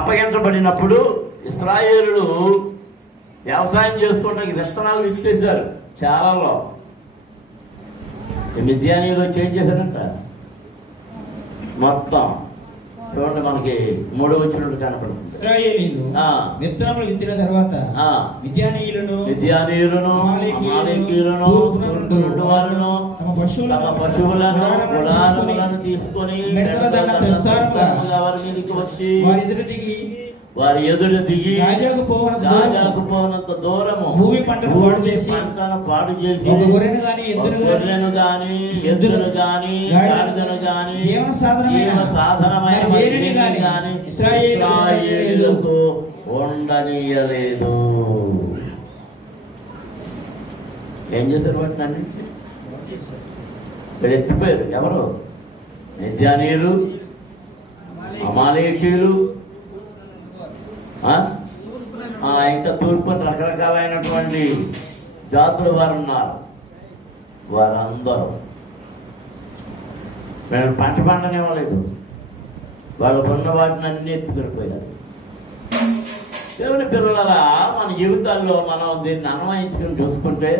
అప్పగించబడినప్పుడు ఇశ్రాయేలులు వ్యవసాయం చేసుకోవడానికి విత్తనాలు ఇచ్చేశారు. చాలాలో మిద్యానీయులు చేంజ్ చేశారంట. మొత్తం చూడండి, మనకి 3వ వచనం కనపడుతుంది. ఇశ్రాయేలీయులు విత్తనములు విత్తిన తర్వాత మిద్యానీయులను అమాలేకీయులను వారును తమ పశువులను తీసుకొని వారి మీదకి వచ్చి వారి ఎదురు దిగి గాజాకు పోనంత దూరము భూమి పంటను పాడు చేసి గొర్రెను గాని ఎద్దును గాని గాడిదను గాని జీవన సాధనమైన గాని ఇశ్రాయేలులకు ఉండనీయలేదు. ఏం చేశారు? వాటిని అన్నింటి ఎత్తిపోయారు. ఎవరు? మిద్యానీయులు, అమాలేకీయులు, ఇంకా తూర్పుని రకరకాలైనటువంటి జాతుల వారు ఉన్నారు. వారందరూ మేము పంట పండనివ్వలేదు. వాళ్ళు ఉన్న వాటిని అన్ని ఎత్తుకుపోయారు. దేవుని పిల్లల మన జీవితాల్లో మనం దీన్ని అన్వయించుకుని చూసుకుంటే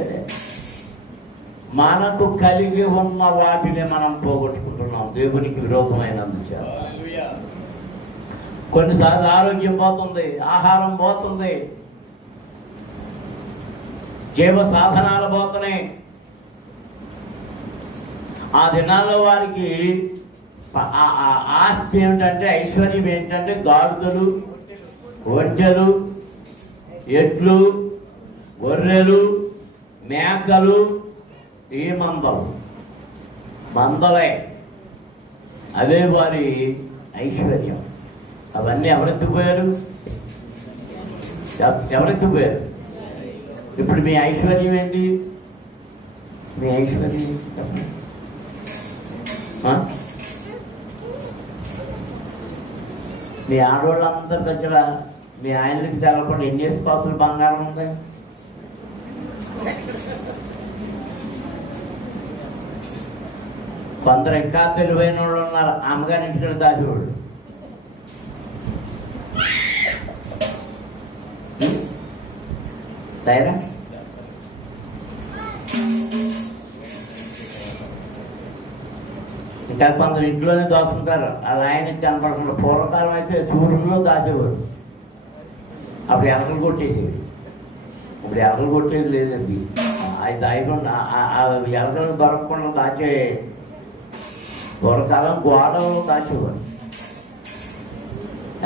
మనకు కలిగి ఉన్న వాటిని మనం పోగొట్టుకుంటున్నాం దేవునికి విరోధమైనందుచేత. కొన్నిసార్లు ఆరోగ్యం పోతుంది, ఆహారం పోతుంది, జీవ సాధనాలు పోతున్నాయి. ఆ దినాల్లో వారికి ఆస్తి ఏమిటంటే, ఐశ్వర్యం ఏంటంటే గాడిదలు, ఒడ్డెలు, ఎడ్లు, గొర్రెలు, మేకలు, ఈ మందలే అదే వారి ఐశ్వర్యం. అవన్నీ ఎవరెత్తుకుపోయారు? ఎవరెత్తుకుపోయారు? ఇప్పుడు మీ ఐశ్వర్యం ఏంటి? మీ ఐశ్వర్యం మీ ఆడవాళ్ళందరి దగ్గర మీ ఆయనకి తెలపండి ఎన్ని స్పాసులు బంగారం ఉంది? కొందరు ఇంకా తెలివైన వాళ్ళు ఉన్నారు, అమ్మగారి ఇంటికి దాచేవాళ్ళు. తయారా? ఇంకా కొందరు ఇంట్లోనే దాచుకుంటారు, అలా ఆయనకి కనపడకుండా. పూర్వకాలం అయితే చూరులో దాచేవాడు. అప్పుడు ఎలకలు కొట్టేసేది. ఇప్పుడు ఎలకలు కొట్టేది లేదండి. అది దాయకుండా ఎలకలు దొరకకుండా దాచే పూర్వకాలం గోడలో దాచేవాడు.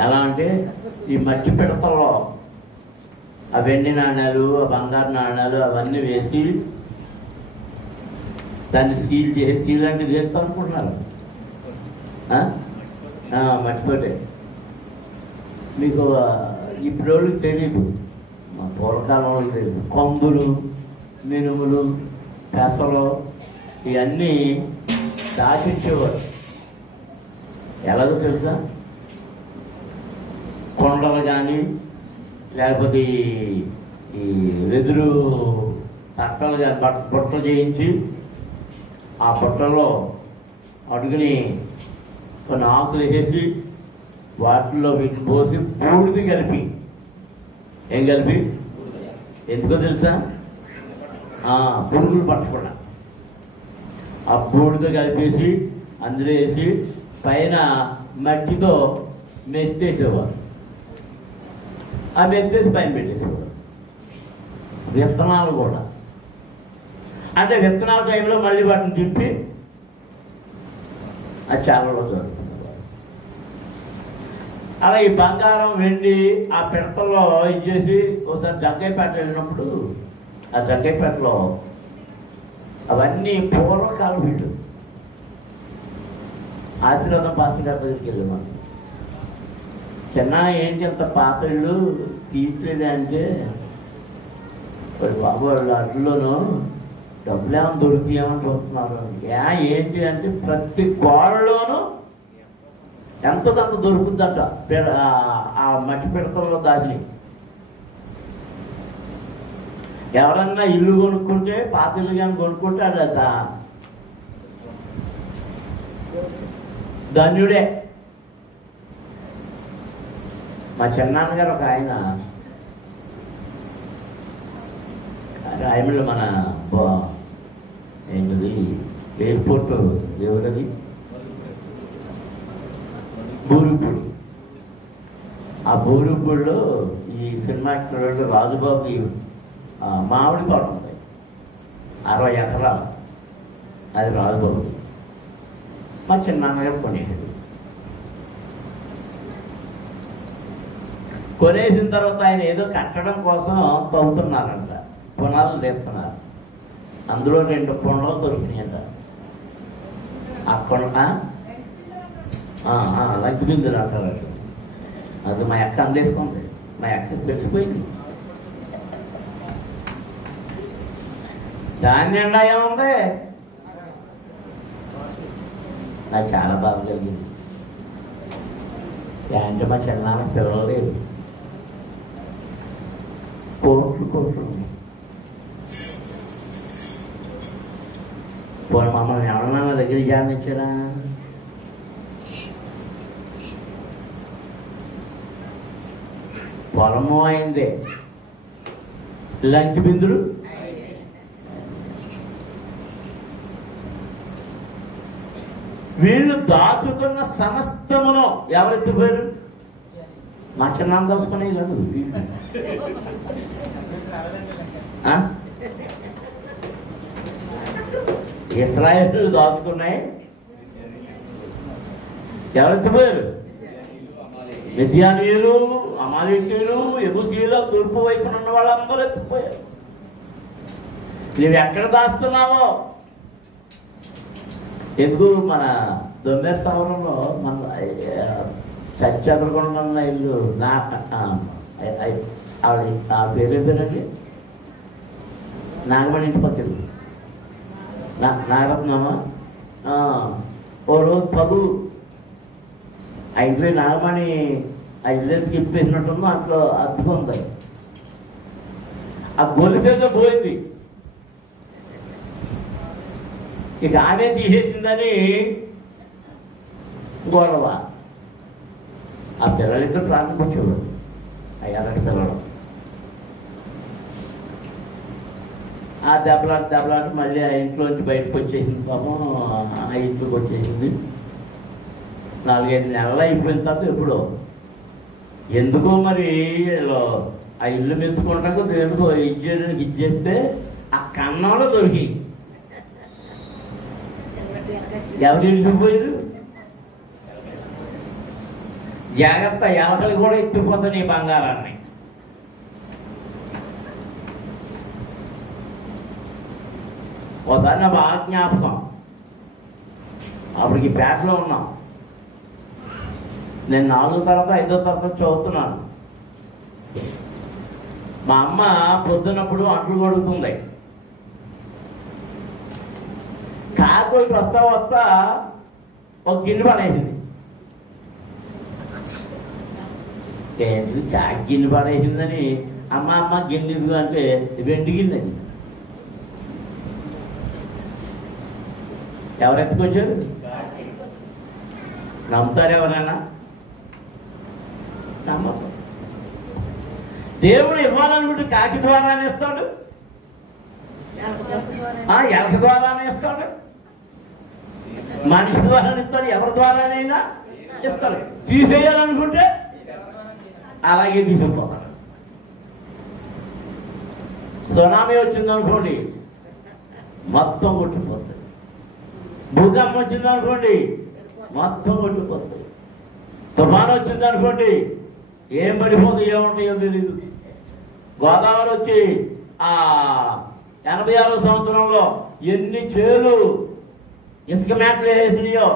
ఎలా అంటే ఈ మట్టి పిడతల్లో ఆ వెండి నాణ్యాలు, ఆ బంగారు నాణ్యాలు అవన్నీ వేసి దాన్ని సీల్ చేసి, సీల్ అంటే చేస్తాం అనుకుంటున్నారు. మర్చిపోతే మీకు ఇప్పుడు వాళ్ళకి తెలియదు, మా పూర్వకాలంలో తెలియదు. కొందులు, మినుములు, పెసలు ఇవన్నీ దాచిచ్చేవారు. ఎలాగో తెలుసా? కొండలు కానీ లేకపోతే ఈ వెదురు తట్టలు కానీ బుట్టలు చేయించి ఆ బుట్టలో అడుగుని కొన్ని ఆకులు వేసి వాటిల్లో వీటిని పోసి బూడిద కలిపి, ఏం కలిపి? ఎందుకో తెలుసా? పురుగులు పట్టకుండా ఆ బూడిద కలిపేసి అందులో వేసి పైన మట్టితో మెత్తేసేవారు. ఆ మెత్తేసి పైన పెట్టేసేవారు. విత్తనాలు కూడా అంటే విత్తనాల టైంలో మళ్ళీ వాటిని తిప్పి అది చాలలో జరుగుతుంది. అలా ఈ బంగారం, వెండి ఆ పిడతల్లో ఇచ్చేసి ఒకసారి జగ్గైపేట వెళ్ళినప్పుడు ఆ జగ్గైపేటలో అవన్నీ పూర్వకాలం వీళ్ళు ఆశీర్వాదం పాస్టర్ గారి దగ్గరికి వెళ్ళి మనం చిన్న ఏంటి అంత పాత ఇళ్ళు తీయట్లేదే అంటే, బాబు వాళ్ళు అట్లోనూ డబ్బులు ఏమైనా దొరుకుతాయేమని చూస్తున్నారు. ఏంటి అంటే ప్రతి గోడలోనూ ఎంతో కొంత దొరుకుతుందట ఆ మట్టి పిడతల్లో దాచిని. ఎవరన్నా ఇల్లు కొనుక్కుంటే, పాత ఇల్లు కానీ కొనుక్కుంటే అది ధన్యుడే. మా చిన్నాన్నగారు ఒక ఆయన రాయమండ్రి మన ఏంటిది ఎయిర్పోర్ట్ ఎవరది బూరుపూడి. ఆ బూరుపూడిలో ఈ సినిమా యాక్టర్ రాజుబాబుకి మామిడి తోట ఉంది, 60 ఎకరాలు. అది రాజుబాబు. మా చిన్నాన్నగారు కొనేసాడు. కొనేసిన తర్వాత ఆయన ఏదో కట్టడం కోసం తవ్వుతున్నారంట, పునాదులు తీస్తున్నారు. అందులో 2 కొండలు దొరికినాయంట. ఆ కొండ లంచ్ బిందులు అంటారు. అది మా అక్క అందేసుకుంది. మా అక్క తెలిసిపోయింది. దాని నిండా ఏముంది? నాకు చాలా బాగా కలిగింది. అంటే మా చిన్నాన్న పిల్లలు లేదు, కోట్లు పోయి మమ్మల్ని ఎవరన్నా దగ్గర జామ్ ఇచ్చారా? పొలము అయిందే, లంచ్ బిందులు వీళ్ళు దాచుకున్న సమస్తమును ఎవరెత్తిపోయారు? మా చిన్నాన్న దాచుకునే కాదు, ఇస్రాయేలు దాచుకున్నాయి. ఎవరెత్తిపోయారు? మిద్యానీయులు, అమాలేకీయులు, యెబూసీయులు, తూర్పు వైపున ఉన్న వాళ్ళందరూ ఎత్తిపోయారు. నువ్వు ఎక్కడ దాస్తున్నావో ఎందుకు? మన దొమ్మేరు సవరంలో మన సత్యాగ్రహణ ఇల్లు ఆవిడ ఆ పేరు పేరండి నాగమణి ఇంటి పక్కన నాగరత్నమా ఓ రోజు చదువు ఆ ఇంట్లో నాగమణి ఆ ఇల్లు తిప్పేసినట్టుందో అట్లా అద్భుతం ఉంది. ఆ గొలుసేదో పోయింది, ఇక ఆమె తీసేసిందని గొడవ. ఆ పిల్లలిద్దరు ప్రాంతం వచ్చేవాడు, ఆ ఎర్రటి పిల్లలు. ఆ దెబ్బలాట మళ్ళీ ఆ ఇంట్లోంచి బయటకు వచ్చేసింది. పాపం ఆ ఇంట్లోకి వచ్చేసింది. 4-5 నెలలు అయిపోయిన తర్వాత ఎప్పుడో ఎందుకో మరి ఆ ఇల్లు మెచ్చుకుంటాక ఎందుకో ఇచ్చేయడానికి ఇచ్చేస్తే ఆ కన్నంలో దొరికి ఎవరు ఇచ్చిపోయారు? జాగ్రత్త, ఎలకలు కూడా ఎత్తిపోతాయి ఈ బంగారాన్ని. ఒకసారి నా బాగా జ్ఞాపకం, అప్పటికి పేటలో ఉన్నాం. నేను 4వ తరగతి 5వ తరగతి చదువుతున్నాను. మా అమ్మ పొద్దున్నప్పుడు అంట్లు కడుగుతుంది. కాకపోతే వస్తా ఒక గిన్నె పడేసింది. ఏంటి గిన్నె పడేసిందని అమ్మ గిన్నె అంటే వెండి గిన్నె. ఎవరు ఎత్తుకొచ్చారు? నమ్ముతారు ఎవరైనా? నమ్మకం. దేవుడు ఇవ్వాలనుకుంటే కాకి ద్వారానే ఇస్తాడు, ఎలక ద్వారానే ఇస్తాడు, మనిషి ద్వారానే ఇస్తాడు, ఎవరి ద్వారానైనా ఇస్తాడు. తీసేయాలనుకుంటే అలాగే తీసుకుపోతాడు. సునామీ వచ్చిందనుకోండి మొత్తం కొట్టిపోతుంది. భూకంపం వచ్చిందనుకోండి మొత్తం కొట్టిపోతుంది. తుఫాను వచ్చిందనుకోండి ఏం పడిపోతుంది, ఏముంటాయో తెలియదు. గోదావరి వచ్చి 86వ సంవత్సరంలో ఎన్ని చేలు ఇసుక మేటలు వేసినాయో,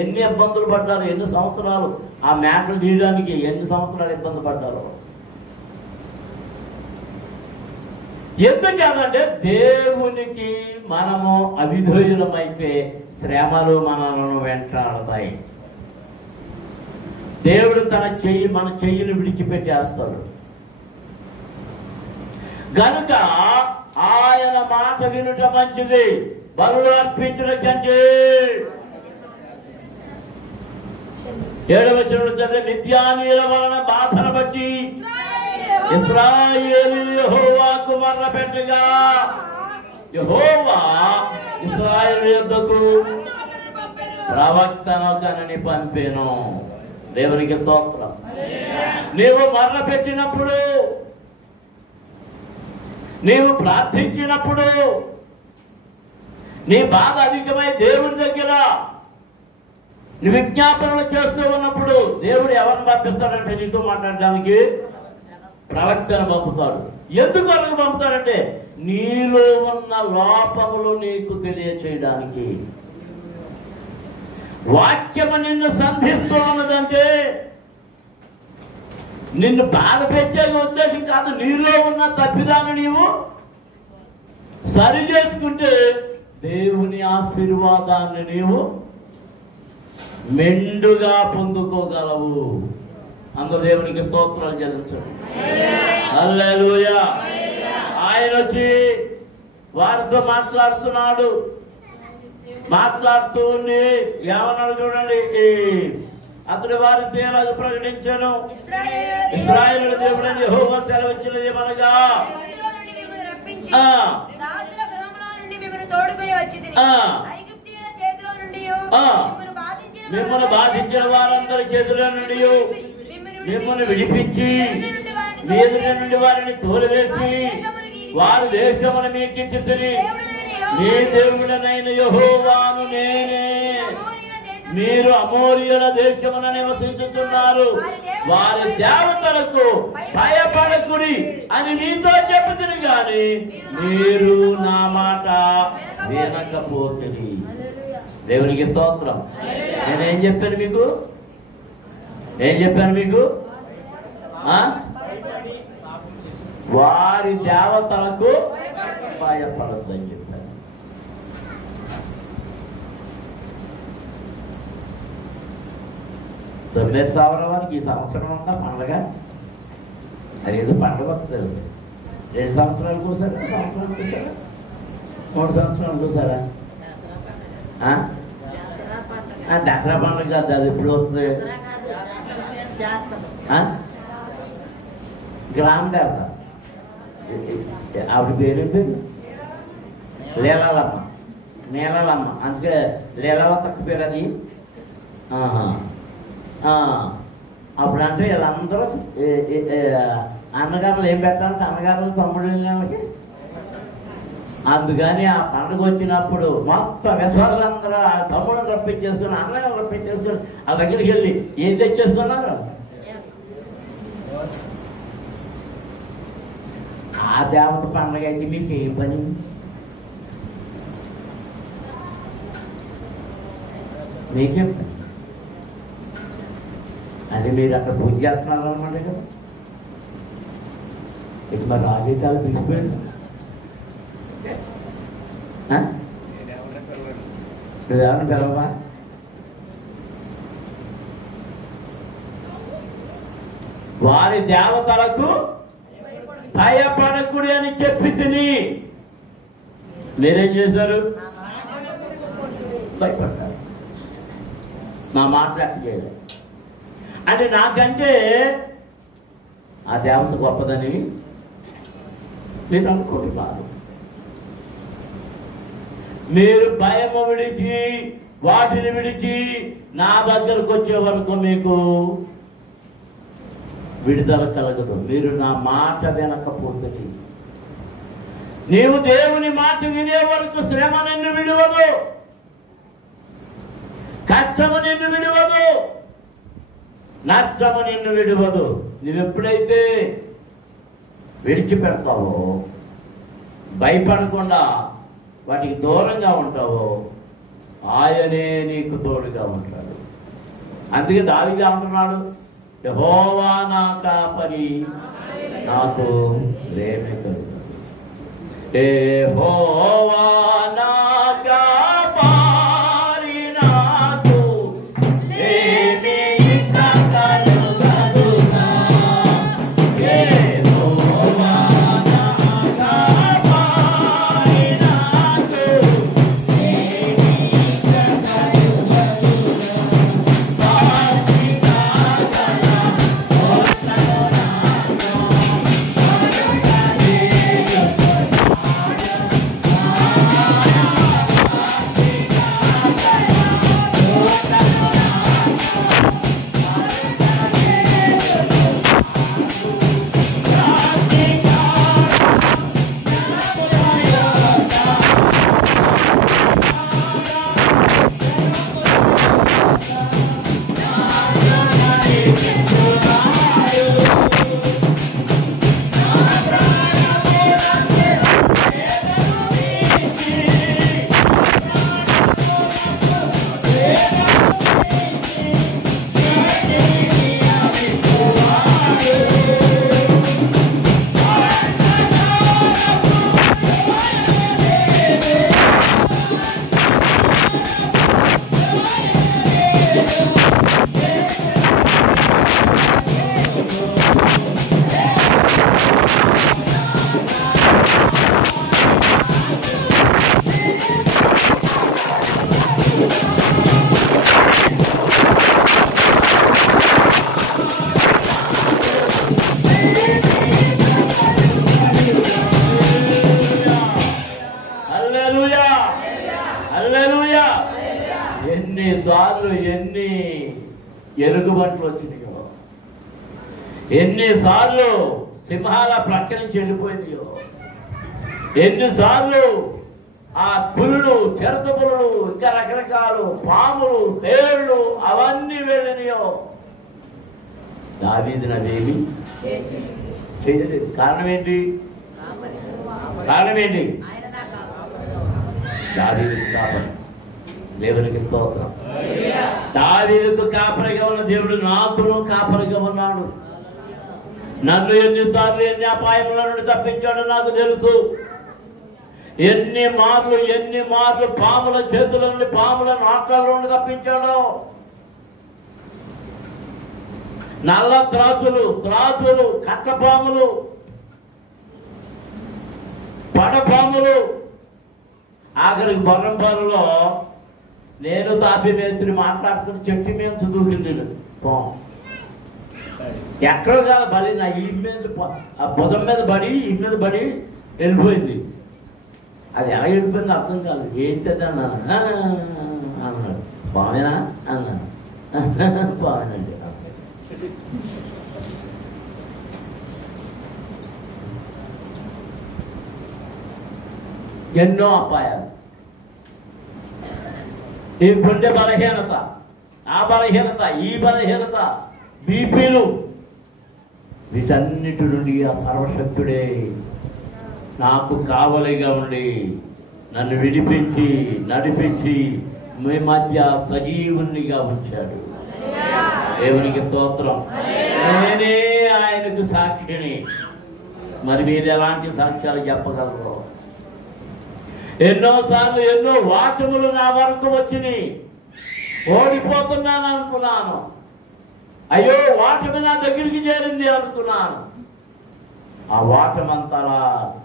ఎన్ని ఇబ్బందులు పడ్డారు, ఎన్ని సంవత్సరాలు ఆ మేటలు తీయడానికి ఎన్ని సంవత్సరాలు ఇబ్బంది పడ్డారు. ఎందుకంటే దేవునికి మనము అవిధేయులమైతే శ్రమలు మనలను వెంటాడతాయి. దేవుడు మన చెయ్యిని విడిచిపెట్టేస్తాడు. గనుక ఆయన మాట వినుట మంచిది, బలులు అర్పించడం కంటే 7వ వచనంలో చదివితే మిద్యానీయుల వలన బాధను బట్టి ఇశ్రాయేలీయులు యెహోవాకు మొర్రపెట్టగా యెహోవా ఇశ్రాయేలు యొద్దకు ప్రవక్తను కనని పంపెను. దేవునికి స్తోత్రం. నీవు మొర్రపెట్టినప్పుడు, నీవు ప్రార్థించినప్పుడు, నీ బాధ అధికమై దేవుని దగ్గర నీ విజ్ఞాపనలు చేస్తూ ఉన్నప్పుడు దేవుడు ఎవరిని పంపిస్తాడంటే నీతో మాట్లాడడానికి ప్రవక్తను పంపుతాడు. ఎందుకు అలా పంపుతాడంటే నీలో ఉన్న లోపములు నీకు తెలియచేయడానికి. వాక్యము నిన్ను సంధిస్తూ ఉన్నదంటే నిన్ను బాధ పెట్టే ఉద్దేశం కాదు. నీలో ఉన్న తప్పిదాన్ని నీవు సరి చేసుకుంటే దేవుని ఆశీర్వాదాన్ని నీవు మెండుగా పొందుకోగలవు. అందరూ దేవునికి స్తోత్రాలు చెల్లించండి. హల్లెలూయా. ఆయన వచ్చి వారితో మాట్లాడుతున్నాడు. మాట్లాడుతూ ఉండి ఏమన్నాడు చూడండి. అతడు వారి తీరాలు ప్రకటించాను. ఇశ్రాయేలు దేవుడని యెహోవా సెలవిచ్చినది ఏమనగా మిమ్మల్ని బాధించిన వారందరి చేతుల నుండి మిమ్మల్ని విడిపించి మీ ఎదుట నుండి వారిని తోలివేసి వారి దేశమును మీకు ఇచ్చితిని. మీ దేవుడనైన యెహోవాను నేనే. మీరు అమోరీయుల దేశమున నివసించుతున్నారు. వారి దేవతలకు భయపడకుడి అని మీతో చెప్పుతుంది కానీ మీరు నా మాట వినకపోతుంది. దేవునికి స్తోత్రం. నేనేం చెప్పాను మీకు? ఏం చెప్పాను మీకు? వారి దేవతలకు భయపడద్దని చెప్పాను. తొమ్మిది సంవత్సరానికి ఈ సంవత్సరం అంతా పండగ. అదేదో పండగ వస్తుంది. 2 సంవత్సరాలు కూసారా? సంవత్సరాలు కూసారా? 3 సంవత్సరాలు కూసారా? దసరా పండుగ కాదు. అది ఎప్పుడు వస్తుంది? గ్రామ దేవత. ఆవిడ పేరు లీలాలమ్మ. నీలాలమ్మ. అందుకే లీలావతక్క పేరు అది. అప్పుడు అంటే వీళ్ళందరూ అన్నగారులు ఏం పెట్టాలంటే అన్నగారులు తమ్ముడు వాళ్ళకి. అందుకని ఆ పండుగ వచ్చినప్పుడు మొత్తం విశ్వాసులందరూ ఆ తమ్ముడు రప్పించేసుకుని అన్నయ్య రప్పించేసుకుని ఆ దగ్గరికి వెళ్ళి ఏం తెచ్చేసుకున్నారు. ఆ దేవత పండుగ అయితే మీకు ఏం పని? మీకేం పని? అది మీరు అక్కడ పూజ చేస్తున్నారు అన్నమాట కదా. ఇక మరి రాజకీయాలు పిలిచిపోయాడు. నువ్వెవరిని పిలవా? వారి దేవతలకు భయపడకుడి అని చెప్పి తిని మీరేం చేశారు? భయపడ్డారు. నా మాట లెక్క చేయలేదు. అంటే నాకంటే ఆ దేవత గొప్పదని మీరు అనుకుంటున్నారు. మీరు భయము విడిచి వాటిని విడిచి నా దగ్గరకు వచ్చే వరకు మీకు విడుదల కలగదు. మీరు నా మాట వినకపోతుంది. నీవు దేవుని మాట వినే వరకు శ్రమ నిన్ను విడవదు, కష్టము నిన్ను విడవదు, నష్టము నిన్ను విడవదు. నువ్వెప్పుడైతే విడిచిపెడతావో, భయపడకుండా వాటికి దూరంగా ఉంటావో, ఆయనే నీకు తోడుగా ఉంటాడు. అందుకే దావీదు అంటున్నాడు, యెహోవా నా కాపరి, నాకు లేమి కలుగదు. యెహోవా నా కాపరి, నాకు లేమి కలుగదు. యెహోవా నా కాపరి, నాకు లేమి కలుగదు. ఎలుగుబంట్లు వచ్చినాయో, ఎన్నిసార్లు సింహాల ప్రక్క నుంచి వెళ్ళిపోయిందో, ఎన్నిసార్లు ఆ పులులు, చిరత పులులు, ఇంకా రకరకాలు పాములు, తేళ్లు అవన్నీ వెళ్ళినాయో, దావీదు అదేమి చేయలేదు. కారణం ఏంటి? దావీదు కాపరి. దేవునికి స్తోత్రం. దావీదుకు కాపరిగా ఉన్న దేవుడు నాకును కాపరిగా ఉన్నాడు. నన్ను ఎన్నిసార్లు ఎన్ని అపాయముల నుండి తప్పించాడో నాకు తెలుసు. ఎన్ని మార్లు పాముల చేతుల నుండి, పాముల నోట్ల నుండి తప్పించాడో. నల్ల త్రాచులు, కట్లపాములు, పడపాములు, ఆఖరికి బొర్రంపాలలో నేను తాపి మేస్త్రి మాట్లాడుతున్న చెట్టు మీద దూకింది పాము. ఎక్కడో కాదు బలి, నా ఈ మీద, ఆ భుజం మీద పడి, ఈ మీద పడి వెళ్ళిపోయింది. అది ఎలా వెళ్ళిపోయింది అర్థం కాదు. ఏంటది అన్నాను. అన్నాడు. పామేనా అన్నాను. పామేనండి. ఎన్నో అపాయాలు. ఈ గుండె బలహీనత, ఆ బలహీనత, ఈ బలహీనత, బీపీలు, వీటన్నిటి నుండి ఆ సర్వశక్తుడే నాకు కావలిగా ఉండి నన్ను విడిపించి నడిపించి మీ మధ్య సజీవునిగా ఉంచాడు. దేవునికి స్తోత్రం. నేనే ఆయనకు సాక్షిని. మరి మీరు ఎలాంటి సాక్ష్యాలు చెప్పగలరు? ఎన్నోసార్లు ఎన్నో వాచములు నా వరకు వచ్చినాయి. ఓడిపోతున్నాను అనుకున్నాను. అయ్యో వాటమి నా దగ్గరికి చేరింది అనుకున్నాను. ఆ వాటమంతా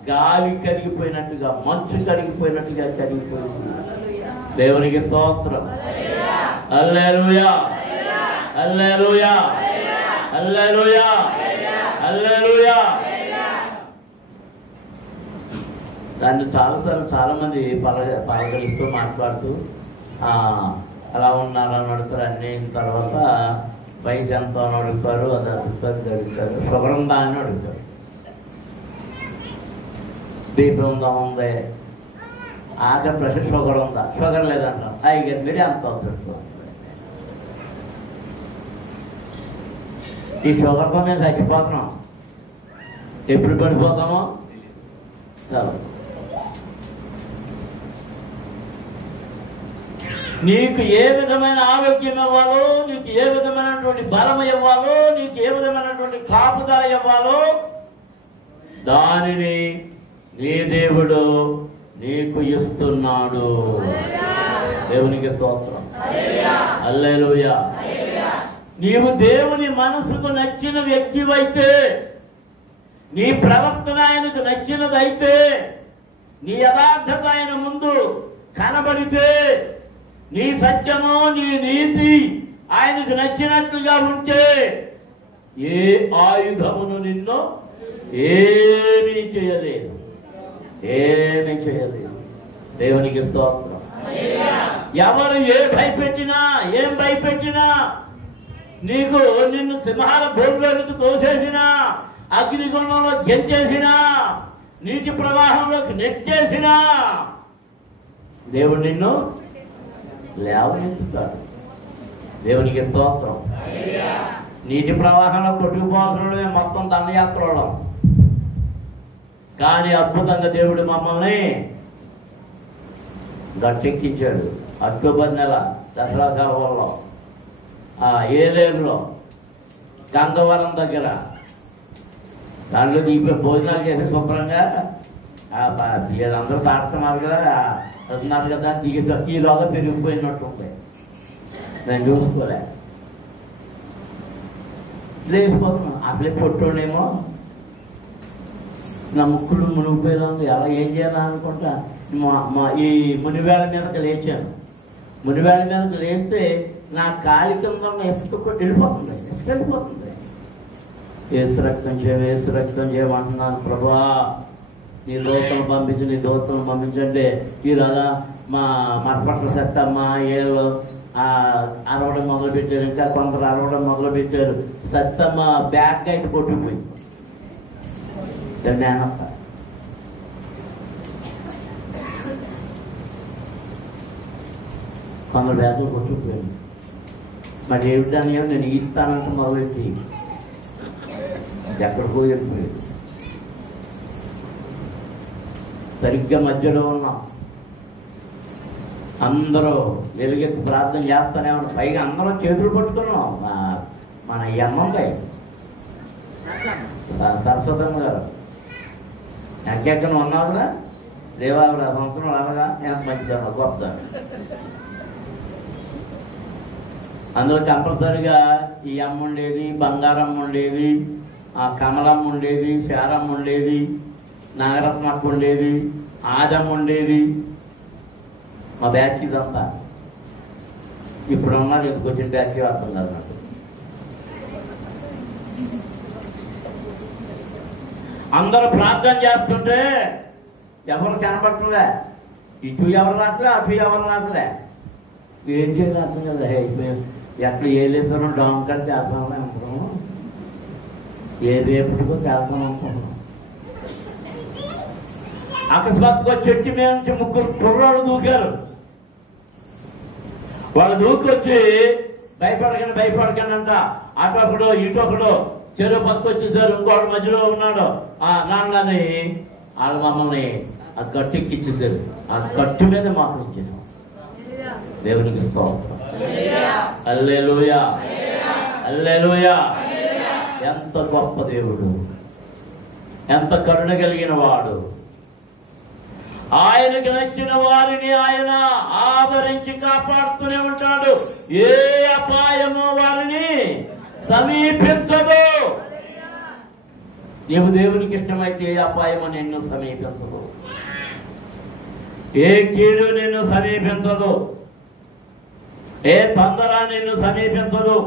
గాలి కరిగిపోయినట్టుగా, మంచు కరిగిపోయినట్టుగా కరిగిపోయింది. దేవునికి స్తోత్రం. హల్లెలూయా, హల్లెలూయా, హల్లెలూయా, హల్లెలూయా. దాన్ని చాలాసార్లు చాలామంది పలకరిస్తూ మాట్లాడుతూ అలా ఉన్నారని అడుగుతారు. అన్నీ తర్వాత వయసు ఎంత అని అడుగుతారు, అది అడుగుతారు, షుగర్ ఉందా అని అడుగుతారు, బీపీ ఉందా, ఉంది, ఆఖరి ప్రశ్న షుగర్ ఉందా, షుగర్ లేదంటాం. అయ్యి మీరు ఎంత అవుతుంది? ఈ షుగర్తో మేము చచ్చిపోతున్నాం. ఎప్పుడు పడిపోతామో చాలు. నీకు ఏ విధమైన ఆరోగ్యం ఇవ్వాలో, నీకు ఏ విధమైనటువంటి బలం ఇవ్వాలో, నీకు ఏ విధమైనటువంటి కాపుదల ఇవ్వాలో దానిని నీ దేవుడు నీకు ఇస్తున్నాడు. దేవునికి స్తోత్రం. హల్లెలూయా. నీవు దేవుని మనసుకు నచ్చిన వ్యక్తివైతే, నీ ప్రవర్తన ఆయనకు నచ్చినదైతే, నీ యథార్థత ఆయన ముందు కనబడితే, నీ సత్యము, నీ నీతి ఆయనకు నచ్చినట్లుగా ఉంటే, ఏ ఆయుధమును నిన్ను ఏమీ చేయలేదు, ఏమీ చేయలేదు. దేవునికి స్తోత్రం. ఎవరు ఏం భయపెట్టినా నీకు నిన్ను సింహాల బోర్డులోకి తోసేసినా, అగ్నిగుండంలో గెంచేసినా, నీటి ప్రవాహంలోకి నెట్టేసినా, దేవుడు నిన్ను లేవనెత్తుతాడు. దేవునికి స్తోత్రం. నీటి ప్రవాహంలో కొట్టుకుపోతున్నమే మొత్తం దండయాత్రలో, కానీ అద్భుతంగా దేవుడు మమ్మల్ని గట్టెక్కించాడు. అక్టోబర్ నెల దసరా సెలవుల్లో ఏలేరులో గంగవరం దగ్గర దాంట్లో దీపే భోజనాలు చేసి శుభ్రంగా అందరూ తాడుతున్నారు కదా, వస్తున్నారు కదా, దిగేసా ఈలోగా పెరిగిపోయినట్టు ఉంటాయి. నేను చూసుకోలే, లేచిపోతున్నాను. అసలే పొట్టోడేమో నా ముక్కులు మునిగిపోయినాను. ఎలా ఏం చేయాలా అనుకుంటా ఈ మునివేళ మీదకి లేచాను. మునివేళ మీదకి లేస్తే నా కాలి కింద ఇసుక వెళ్ళిపోతుంది, ఇసుక వెళ్ళిపోతుంది. ఏసు రక్తం చేయమంటున్నాను. ప్రభా నీ దూతలు పంపించండి, పంపించండి. ఈరోజు మా మరపట్ల సత్తమ్మ, ఏళ్ళు అరవడం మొదలుపెట్టారు. ఇంకా కొందరు అరవడం మొదలుపెట్టారు. సత్తమ్మ బ్యాగ్ అయితే కొట్టుకుపోయింది. జ్ఞానప్ప కొందరు బ్యాగ్లో కొట్టుకుపోయింది. మరి ఏమిటని నేను ఇస్తానంటే మొదలెట్టి ఎక్కడికో వెళ్ళిపోయాడు. సరిగ్గా మధ్యలో ఉన్నాం. అందరూ వెలుగెత్తి ప్రార్థన చేస్తానే ఉన్నాం. పైగా అందరం చేతులు పట్టుకున్నాం. మన అమ్మంపై సరస్వతమ్మ గారు ఎక్కడెక్కడ ఉన్నావు కదా, దేవాలయ సంవత్సరం అనగా ఎంత మంచిగా గొప్ప. అందులో కంపల్సరిగా ఈ అమ్మ ఉండేది, బంగారమ్మ ఉండేది, కమలమ్మ ఉండేది, శారమ్మ ఉండేది, నాగరత్నక్క ఉండేది, ఆదమ్మ ఉండేది. మా బ్యాచ్ ఇదంతా. ఇప్పుడు ఉన్నారు ఎందుకు వచ్చిన బ్యాచ్ అర్థం కాదు నాకు. అందరూ ప్రార్థన చేస్తుంటే ఎవరు కనపడుతుందా? ఇటు ఎవరు రాట్లే, అటు ఎవరు రాట్లే. ఏం చేయాలి అర్థం కదా. ఎక్కడ ఏ లేసారో డాంకర్ చేస్తామని అనుకున్నాము. ఏ రేపటికో చేస్తాం అనుకున్నాం. అకస్మాత్తుగా చెట్టు మీద నుంచి ముగ్గురు కుర్రాళ్ళు దూకారు. వాళ్ళు దూకొచ్చి భయపడకండి అంట. అటు ఒకడు ఇటు ఒకడు చెరువు పక్క వచ్చేసారు. ఇంకోటి మధ్యలో ఉన్నాడు. నాన్నని వాళ్ళు మమ్మల్ని ఆ గట్టెక్కిచ్చేసారు. ఆ గట్టు మీద మాకు ఇచ్చేసాం. దేవునికి స్తోత్రం. హల్లెలూయా, హల్లెలూయా. ఎంత గొప్ప దేవుడు, ఎంత కరుణ కలిగిన వాడు. ఆయనకి నచ్చిన వారిని ఆయన ఆదరించి కాపాడుతూనే ఉంటాడు. ఏ అపాయము వారిని సమీపించదు. నీవు దేవునికి ఇష్టమైతే ఏ అపాయము నిన్ను సమీపించదు, ఏ కీడు నిన్ను సమీపించదు, ఏ తొందర నిన్ను సమీపించదు.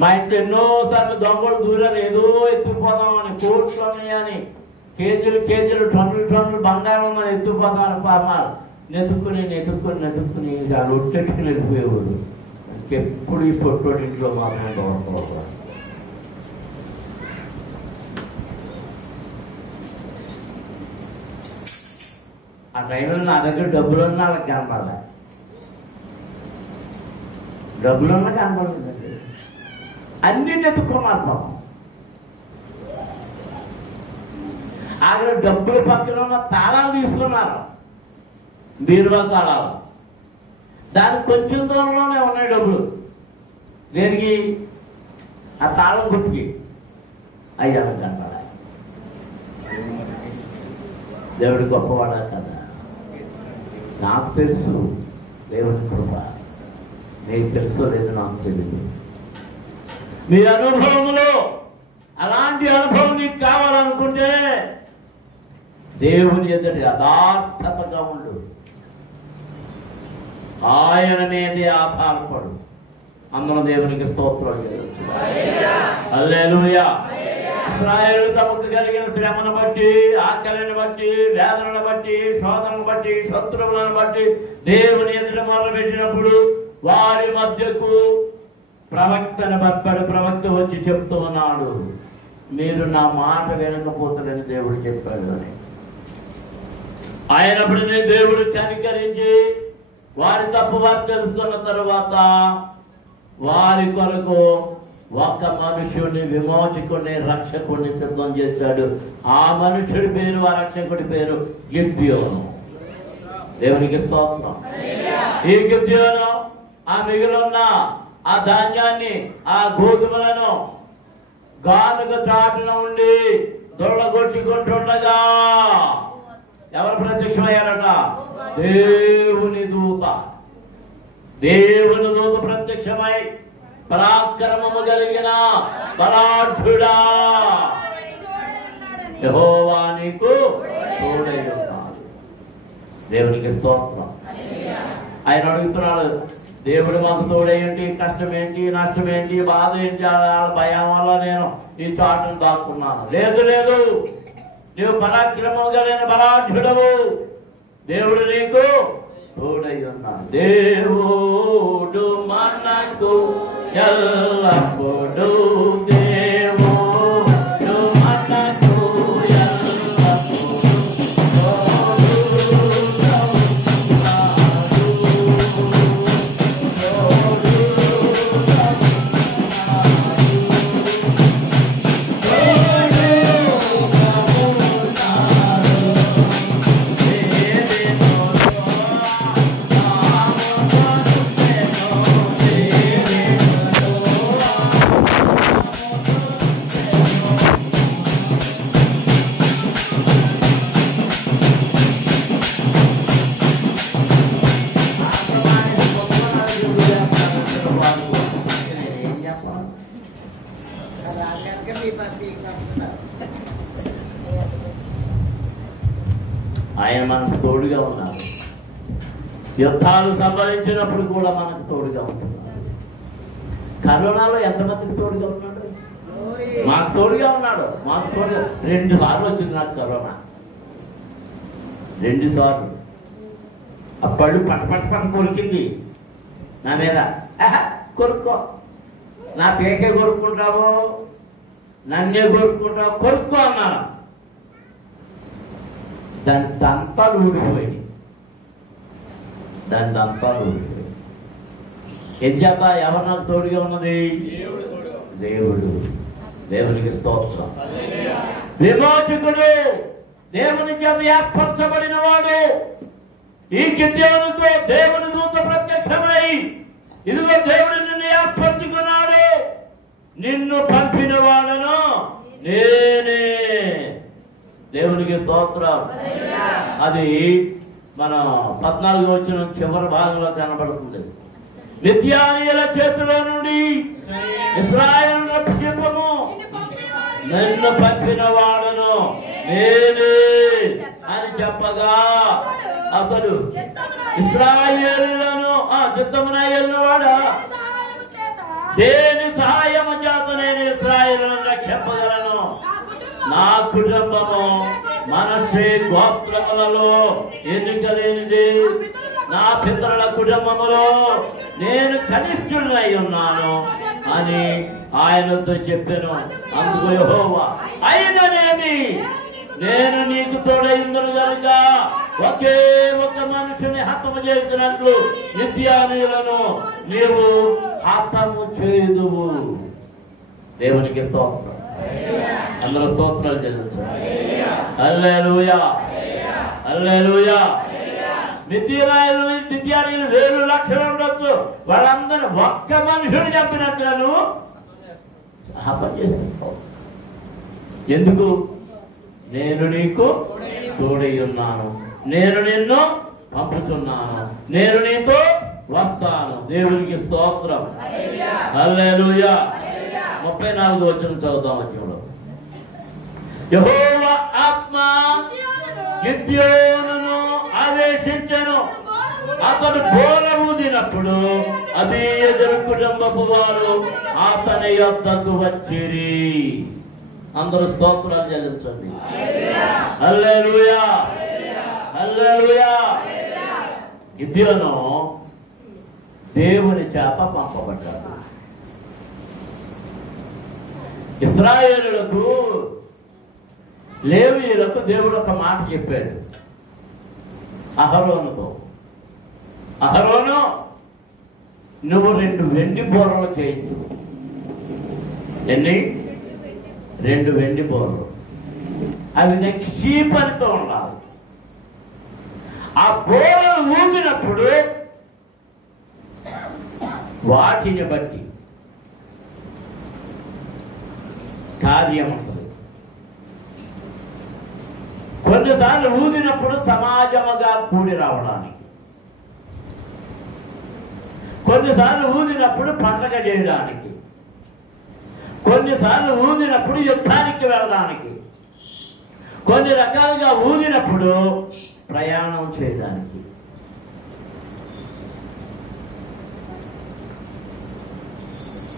మా ఇంట్లో ఎన్నోసార్లు దొంగలు దూరాలు ఏదో ఎత్తుకుపోదామని, కోట్లోని అని కేజీలు టన్నులు బంగారం ఉందని ఎత్తుకుపోదామని పామాలు నెతుక్కుని వాళ్ళు ఒట్టెట్టుకుని వెళ్ళిపోయేవాడు. ఎప్పుడు ఈ పొట్టోటింట్లో మాత్రం దొరకకూడదు. ఆ టైంలో నా దగ్గర డబ్బులున్నా వాళ్ళకి కనపడలే. డబ్బులున్నా కనపడలేదండి. అన్ని నెతుక్కున్నారు పాపం. అక్కడ డబ్బుల పక్కన ఉన్న తాళాలు తీసుకున్నారు, బీరువా తాళాలు. దానికి కొంచెం దూరంలోనే ఉన్నాయి డబ్బులు. దేనికి? ఆ తాళం గుర్తుకి. అయ్యా కనపడ. దేవుడి గొప్పవాడా కదా. నాకు తెలుసు దేవుడి కృప. నీకు తెలుసో లేదో నాకు తెలియదు. మీ అనుభవంలో అలాంటి అనుభవం నీకు కావాలనుకుంటే దేవుని ఎదుటి యథార్థతగా ఉండు. ఆయన మీదే ఆధారపడు. అందరం దేవునికి స్తోత్రం చేయవచ్చు. హల్లెలూయా. ఇశ్రాయేలు తమకు కలిగిన శ్రమను బట్టి, ఆకలిని బట్టి, వేదనను బట్టి, శోధనను బట్టి, శత్రువులను బట్టి దేవుని ఎదుట మొదలుపెట్టినప్పుడు వారి మధ్యకు ప్రవక్తను పంపాడు. ప్రవక్త వచ్చి చెప్తూ ఉన్నాడు, మీరు నా మాట వినకపోతారని దేవుడు చెప్పాడు అని. అయినప్పుడే దేవుడు కనికరించి వారి తప్పు వారు తెలుసుకున్న తరువాత వారి కొరకు ఒక మనుషుడిని, విమోచకుడిని, రక్షకుడిని సిద్ధం చేశాడు. ఆ మనుషుడి పేరు, ఆ రక్షకుడి పేరు గిద్యోను. దేవునికి స్తోత్రం. ఈ గిద్యోను ఆ మిగిలిన ఆ ధాన్యాన్ని, ఆ గోధుమలను గానుగ చాటున ఉండి దొరగొట్టుకుంటుండగా ఎవరు ప్రత్యక్షమయ్యారట? దేవుని దూత. దేవుని దూత ప్రత్యక్షమై, పరాక్రమము కలిగిన బలాఢ్యుడా, యెహోవా నీకు తోడై ఉన్నాడు. దేవునికి స్తోత్రం. ఆయన అడుగుతున్నాడు, దేవుడు మాకు తోడేంటి, కష్టం ఏంటి, నష్టం ఏంటి, బాధ ఏంటి, వాళ్ళ భయం వల్ల నేను ఈ చాటును దాక్కున్నాను. లేదు, నీవు పరాక్రమం కలిగిన బలాఢ్యుడవు. దేవుడు నీకు తోడై ఉన్నాడు. దేవుడు మనకు ఎల్లప్పుడూ దేవుడు మనకు ఆయన మనకు తోడుగా ఉన్నారు. యుద్ధాలు సంభవించినప్పుడు కూడా మనకు తోడుగా ఉంటున్నారు. కరోనాలో ఎంతమందికి తోడుగా ఉన్నాడు? మాకు తోడుగా ఉన్నాడు. మాకు తోడుగా 2 సార్లు వచ్చింది నాకు కరోనా. 2 సార్లు ఆ పళ్ళు పట్ట కొరికింది నా మీద. కొరుక్కో, నా పేకే కొరుక్కుంటావు, నన్నే కొరుక్కుంటావు, కొరుక్కో అన్నాను. దాని దంతాలు ఊడిపోయి ఏం చేత ఎవరు నాకు తోడుగా ఉన్నది? దేవుడు. దేవునికి స్తోత్రం. విమోచకుడు, దేవుని చేత ఏర్పరచబడిన వాడు. ఈ గిద్యోనుతో దేవుని దూత ప్రత్యక్షమై, ఇదిగో దేవుడు నిన్ను ఏర్పరచుకున్నాడు, నిన్ను పంపిన వాడను నేనే. దేవునికి స్తోత్రం. అది మన 14 వచ్చిన చివరి భాగంలో కనబడుతుంది. మిద్యానీయుల చేతిలో నుండి ఇశ్రాయేలు రక్షింపము, నన్ను పంపిన వాడను నేనే అని చెప్పగా అతడు ఇశ్రాయేలులను చిత్తమున ఎల్లినవాడా, దేని సహాయము చేత నేను ఇశ్రాయేలులను రక్షింపగలను? నా కుటుంబము మనష్షే గోత్రములలో ఎన్నికలేనిది. నా పితరుల కుటుంబములో నేను కనిష్ఠుడినై ఉన్నాను అని ఆయనతో చెప్పాను. అందుకు యెహోవా, అయిననేమి నేను నీకు తోడైందును గనుక ఒకే ఒక మనుషుని హతము చేసినట్లు మిద్యానీయులను నీవు హతము చేయుదువు. దేవునికి స్తోత్రం. అందరూ స్తోత్రాలు చెల్లించారు. హల్లెలూయా, హల్లెలూయా. మిద్యానీయులు 1000 లక్షలు ఉండొచ్చు, వాళ్ళందరూ ఒక్క మనుషుడు చంపినట్లను హతం చేసేస్తావు. ఎందుకు? నేను నీకు తోడై ఉన్నాను, నేను నిన్ను పంపుతున్నాను, నేను నీతో వస్తాను. దేవునికి స్తోత్రం. హల్లెలూయా. 34 వచనం చదువుతాం. వచనంలో యెహోవా ఆత్మ గిద్యోనును ఆవేశించెను. అతడు బోర ఊదినప్పుడు అబీయెజెరు కుటుంబపు వారు అతని యొద్దకు వచ్చిరి. అందరూ స్తోత్రాలు చెల్లించండి. హల్లెలూయా, హల్లెలూయా. గిద్యోను దేవుని చేత పంపబడ్డాడు. ఇశ్రాయేలులకు, లేవీయులకు దేవుడు ఒక మాట చెప్పాడు అహరోనుతో. అహరోను, నువ్వు 2 వెండి బోరలు చేయించు. ఎన్ని? 2 వెండి బోరలు. అవి నెక్స్ట్ పనితో ఉండాలి. ఆ బోరలు ఊగినప్పుడు వాటిని బట్టి కార్యం ఉంటుంది. కొన్నిసార్లు ఊదినప్పుడు సమాజముగా కూడి రావడానికి, కొన్నిసార్లు ఊదినప్పుడు పండగ చేయడానికి, కొన్నిసార్లు ఊదినప్పుడు యుద్ధానికి వెళ్ళడానికి, కొన్ని రకాలుగా ఊదినప్పుడు ప్రయాణం చేయడానికి.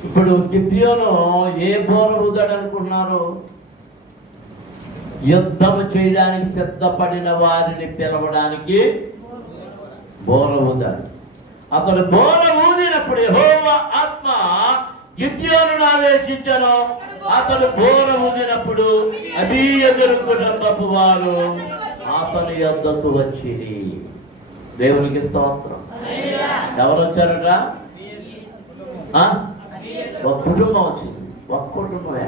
ఇప్పుడు గిద్యోను ఏ బోర ఊదాడు అనుకుంటున్నారు? యుద్ధం చేయడానికి సిద్ధపడిన వారిని పిలవడానికి బోర ఊదాడు. అతడు బోర ఊదినప్పుడు యెహోవా ఆత్మ గిద్యోనును ఆవేశించెను. అతడు బోర ఊదినప్పుడు అబీయెజెరు కుటుంబపు వారు అతని యొద్దకు వచ్చిరి. దేవునికి స్తోత్రం. ఎవరు వచ్చారట? ఒక కుటుంబం వచ్చింది. ఒక కుటుంబమే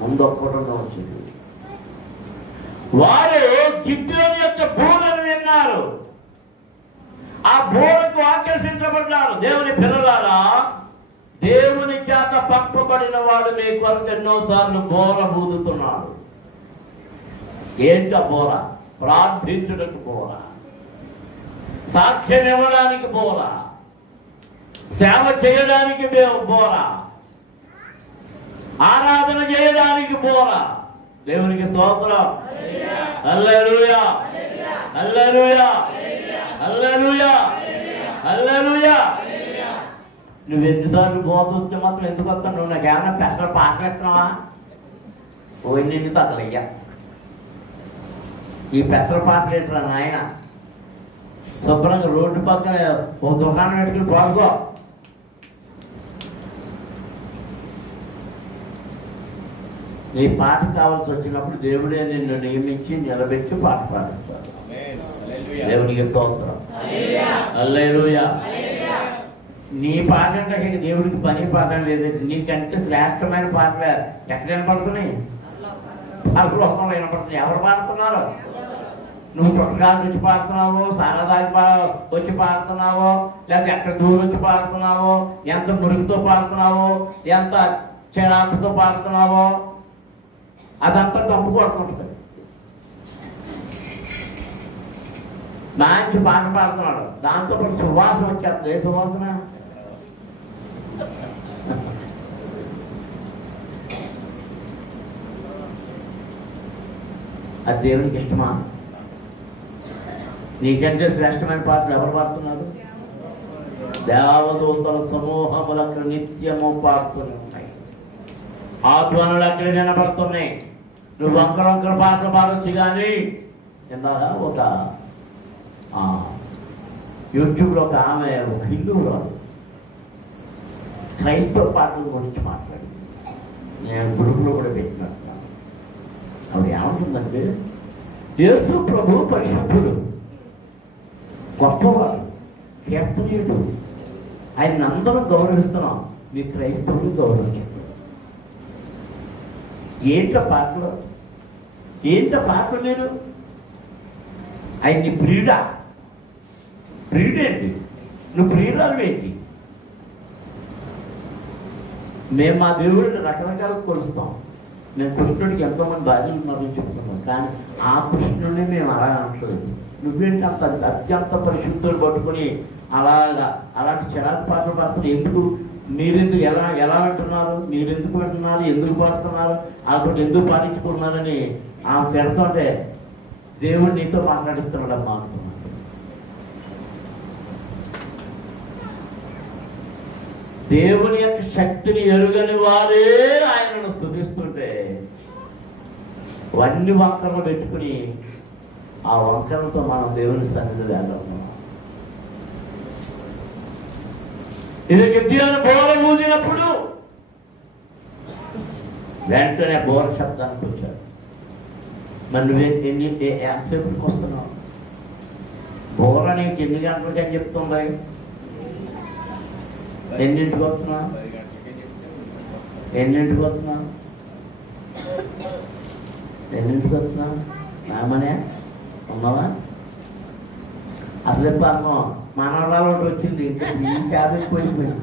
ముందు ఒక కుటుంబం వచ్చింది. వారు గిద్యోను యొక్క బోరను విన్నారు. ఆ బోరకు ఆకర్షించబడ్డారు. దేవుని పిల్లలారా, దేవుని చేత పంపబడిన వాడు మీ కొరకు ఎన్నోసార్లు బోర ఊదుతున్నాడు. ఏంట బోర? ప్రార్థించుటకు బోర, సాక్ష్యం ఇవ్వడానికి బోర, సేవ చేయడానికి బోర, ఆరాధన చేయడానికి బోర. దేవునికి స్తోత్రం. హల్లెలూయా, హల్లెలూయా, హల్లెలూయా, హల్లెలూయా. నువ్వు ఎన్నిసార్లు బోధ వస్తే మాత్రం ఎందుకు వస్తావు? నువ్వు నాకు ఏమైనా పెసర పాటలు ఎత్తున్నావా? ఓ ఎన్ని తగలయ్యా. ఈ పెసర పాటలు ఎట్లా నాయన? శుభ్రంగా రోడ్డు పక్కన ఒక దుకాణం పెట్టుకుని పాడుకో. నీ పాట కావాల్సి వచ్చినప్పుడు దేవుడే నిన్ను నియమించి నిలబెట్టి పాట పాడిస్తాడు. దేవునికి స్తోత్రం. హల్లెలూయా. నీ పాట అంటే దేవుడికి పని పాట లేదు. నీకంటే శ్రేష్టమైన పాటలు ఎక్కడ వినపడుతున్నాయి? అప్పుడు ఒక్కరు వినపడుతున్నాయి. ఎవరు పాడుతున్నారు? నువ్వు చుట్టకాల నుంచి పాడుతున్నావో, సారదాకి వచ్చి పాడుతున్నావో, లేకపోతే ఎక్కడ దూరం వచ్చి పాడుతున్నావో, ఎంత మురుగుతో పాడుతున్నావో, ఎంత చిరాకుతో పాడుతున్నావో, అదంతా తప్పు కొడుతుంటుంది. మంచి పాట పాడుతున్నాడు, దాంతో పాటు సువాసన వచ్చేస్తుంది. ఏ సువాసన? అది దేవునికి ఇష్టమా? నీకంటే శ్రేష్టమైన పాటలు ఎవరు పాడుతున్నారు? దేవదూతల సమూహములు అక్కడ నిత్యము పాడుతూనే ఉన్నాయి. ఆత్మనులు అక్కడ వినపడుతున్నాయి. నువ్వు వంకర పాటలు పాడొచ్చు. కానీ ఇందాక ఒక యూట్యూబ్లో ఒక ఆమె, ఒక హిందువులో క్రైస్తవ పాటల గురించి మాట్లాడింది. నేను గ్రూప్లో కూడా పెట్టినట్టు. అవి ఏమంటుందంటే, యేసు ప్రభు పరిశుద్ధుడు, గొప్పవాడు, కీర్తనీయుడు, ఆయన అందరం గౌరవిస్తున్నాం. మీ క్రైస్తవులు గౌరవించారు. ఏంట పాటలు? ఏంట పాటలు? నేను ఆయన్ని ప్రియుడా? ప్రియుడేంటి? నువ్వు ప్రియురాలు ఏంటి? మేము మా దేవుడిని రకరకాలుగా కొలుస్తాం. మేము కృష్ణుడికి ఎంతోమంది భార్యలు ఉన్నారని చెప్తున్నాం. కానీ ఆ కృష్ణుడిని మేము అలా అనట్లేదు. నువ్వేంటి అంత అత్యంత పరిశుద్ధులు పట్టుకుని అలాంటి చిరాకు పాటలు పాడుతున్నారు? ఎందుకు? మీరెందుకు ఎలా వింటున్నారు? మీరెందుకు వింటున్నారు? ఎందుకు పాడుతున్నారు? వాళ్ళతో ఎందుకు పాటించుకున్నారని ఆమె తిడుతుంటే దేవుడు నీతో మాట్లాడిస్తున్నాడమ్మా అనుకున్నాను. దేవుని యొక్క శక్తిని ఎరుగని వారే ఆయనను స్తుతిస్తుంటే అన్ని వంకరలు పెట్టుకుని ఆ వంకరలతో మనం దేవుని సన్నిధిలో వెళ్ళాం. ఇది గిద్యోను బోర ఊదినప్పుడు వెంటనే బోర శబ్దానికి వచ్చాడు. మరి నువ్వే ఎంతసేపుకి వస్తున్నావు? బోర నీకు ఎన్ని గంటలకి అని చెప్తుంది? ఎన్నింటికి వస్తున్నా? ఎన్నింటికి వస్తున్నా? ఎన్నింటికి వస్తున్నా? నామనే ఉన్నావా? అసలు పాపం మనవరాలు ఒకటి వచ్చింది. ఇంకా ఈ శాతం పోయిపోయింది.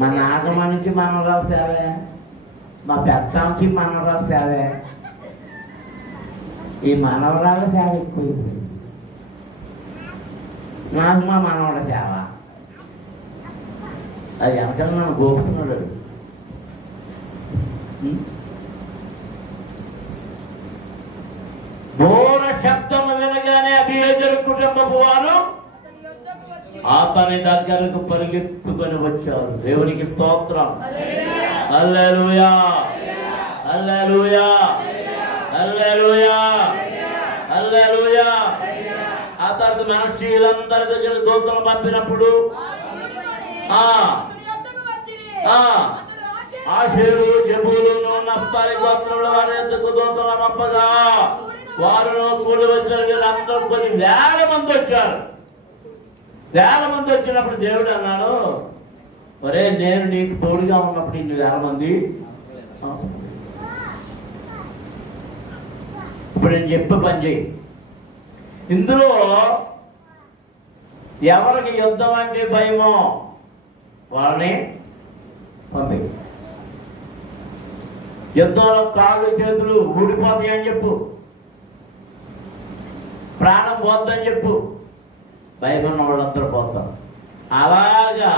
మా నాగమ్మ నుంచి మనవరాలు సేవే, మా పెద్దకి మనవరాలు సేవే. ఈ మనవరాల సేవ ఎక్కువైపోయింది. నాకు మా మనవడ సేవ అది వెనకాల మనం గోపుతున్నాడు. బోర శబ్దము వినగానే అబీయెజెరు కుటుంబపు వారు అతని దగ్గరకు పరిగెత్తుకొని వచ్చారు. దేవునికి స్తోత్రం. హల్లెలూయా, హల్లెలూయా, హల్లెలూయా, హల్లెలూయా. ఆ తర్వాత మనుష్యులందరి దగ్గర దూతలు పంపినప్పుడు ఆషేరు, జెబూలూను, నఫ్తాలి గోత్రముల వారి యొద్దకు దూతలు పంపగా వారు కూడి వచ్చిన వీళ్ళందరూ కొన్ని వేల మంది వచ్చారు. వేల మంది వచ్చినప్పుడు దేవుడు అన్నాడు, ఒరే నేను నీకు తోడుగా ఉన్నప్పుడు ఇన్ని వేల మంది. ఇప్పుడు నేను చెప్పే పని చేయి. ఇందులో ఎవరికి యుద్ధం అంటే భయమో వాళ్ళని పంపి. యుద్ధంలో కాళ్ళు చేతులు ఊడిపోతాయని చెప్పు, ప్రాణం పోద్దని చెప్పు, భయపడిన వాళ్ళందరూ పోతాం. అలాగా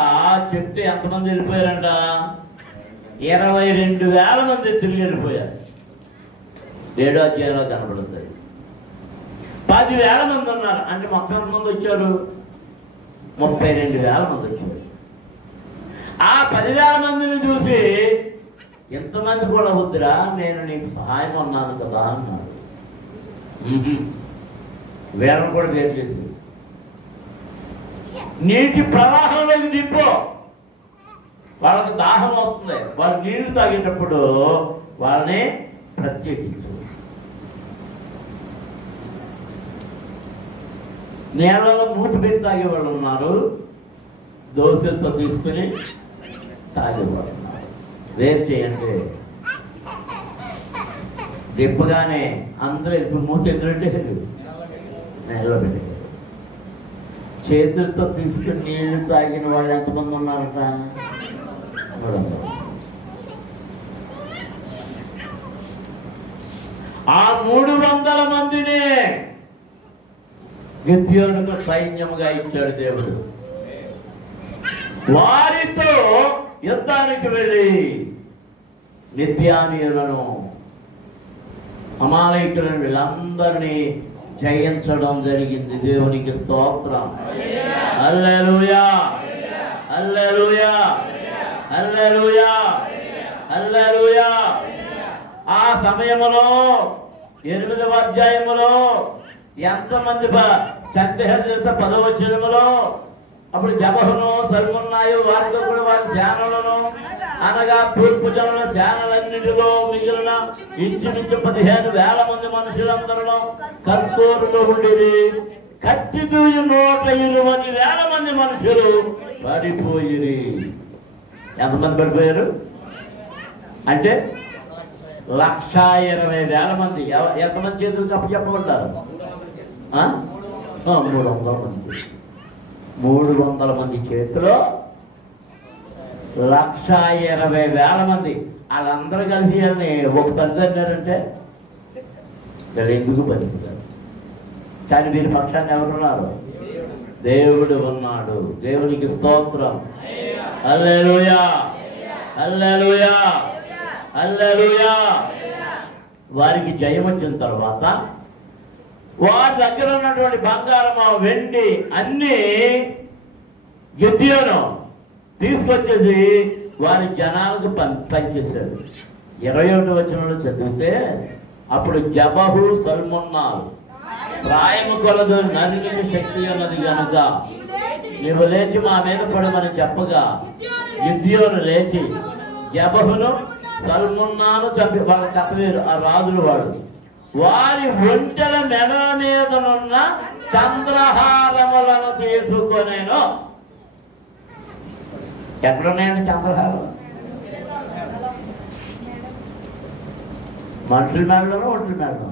చెప్తే ఎంతమంది వెళ్ళిపోయారంట? 22,000 మంది తిరిగి వెళ్ళిపోయారు. 7వ అధ్యాయంలో కనబడుతుంది. 10,000 మంది ఉన్నారు అంటే మొత్తం ఎంతమంది వచ్చారు? 32,000 మంది వచ్చారు. ఆ 10,000 మందిని చూసి ఎంతమంది కూడా వద్దురా, నేను నీకు సహాయం అన్నాను కదా అన్నారు. వేలను కూడా వేరు చేసి నీటి ప్రవాహంలోకి దింపు, వాళ్ళకి దాహం అవుతుంది, వాళ్ళు నీళ్లు తాగేటప్పుడు వాళ్ళని ప్రత్యేకించు. నేలలో మూతి పెట్టి తాగేవాళ్ళు ఉన్నారు, దోశలతో తీసుకుని తాగేవాళ్ళు ఉన్నారు. వేరు చేయండి. దిప్పగానే అందరూ ఇప్పుడు మూతి ఎదురంటే నేలలో పెట్టి చేతులతో తీసుకుని నీళ్లు తాగిన వాళ్ళు ఎంతమంది ఉన్నారట? 300. ఆ 300 మందిని గిద్యోనుకు సైన్యముగా ఇచ్చాడు దేవుడు. వారితో యుద్ధానికి వెళ్ళి మిద్యానీయులను, అమాలేకులను వీళ్ళందరినీ జయించడం జరిగింది. దేవునికి స్తోత్రం. హల్లెలూయా, హల్లెలూయా, హల్లెలూయా, హల్లెలూయా. ఆ సమయంలో 8వ అధ్యాయములో ఎంతమంది చంపేశారు తెలుసా? 10వ వచనములో అప్పుడు జబహును, సల్మున్నాయు వారితో కూడా వారి సేనలను, అనగా తూర్పు జనుల సేనలన్నిటిలో మిగిలిన ఇంచుమించు 15,000 మంది మనుషులందరిలో కర్తూరులో ఉండేది. కత్తి దూయి 120,000 మంది మనుషులు పడిపోయి. ఎంతమంది పడిపోయారు అంటే 120,000 మంది. ఎంతమంది చేతులకు అప్పచెప్పబడ్డారు? 300 మంది. 300 మంది చేతిలో 120,000 మంది. వాళ్ళందరూ కలిసి ఒక తల్లి అన్నారంటే వీళ్ళు ఎందుకు పనికిరారు. కానీ వీరి పక్షాన్ని ఎవరున్నారు? దేవుడు ఉన్నాడు. దేవునికి స్తోత్రం. హల్లెలూయా, హల్లెలూయా, హల్లెలూయా. వారికి జయం వచ్చిన తర్వాత వారి దగ్గర ఉన్నటువంటి బంగారం, వెండి అన్నీ గిద్యోను తీసుకొచ్చేసి వారి జనాలకు పంచేశాడు. 21వ వచనంలో చదివితే అప్పుడు జబహు, సల్మున్నాలు ప్రాయము కొలదు నరికి శక్తి ఉన్నది కనుక నీవు లేచి మా మీద పడమని చెప్పగా గిద్యోను లేచి జబహును, సల్మున్నాను చంపి, వాళ్ళ కథ వేరు, ఆ రాజులు వాడు, వారి ఒంటెల మెడల మీదనున్న చంద్రహారములను తీసుకొనేను. ఎక్కడున్నాయండి చంద్రహారం? మనుషుల మేడలోనూ ఒంటెల మేడలో.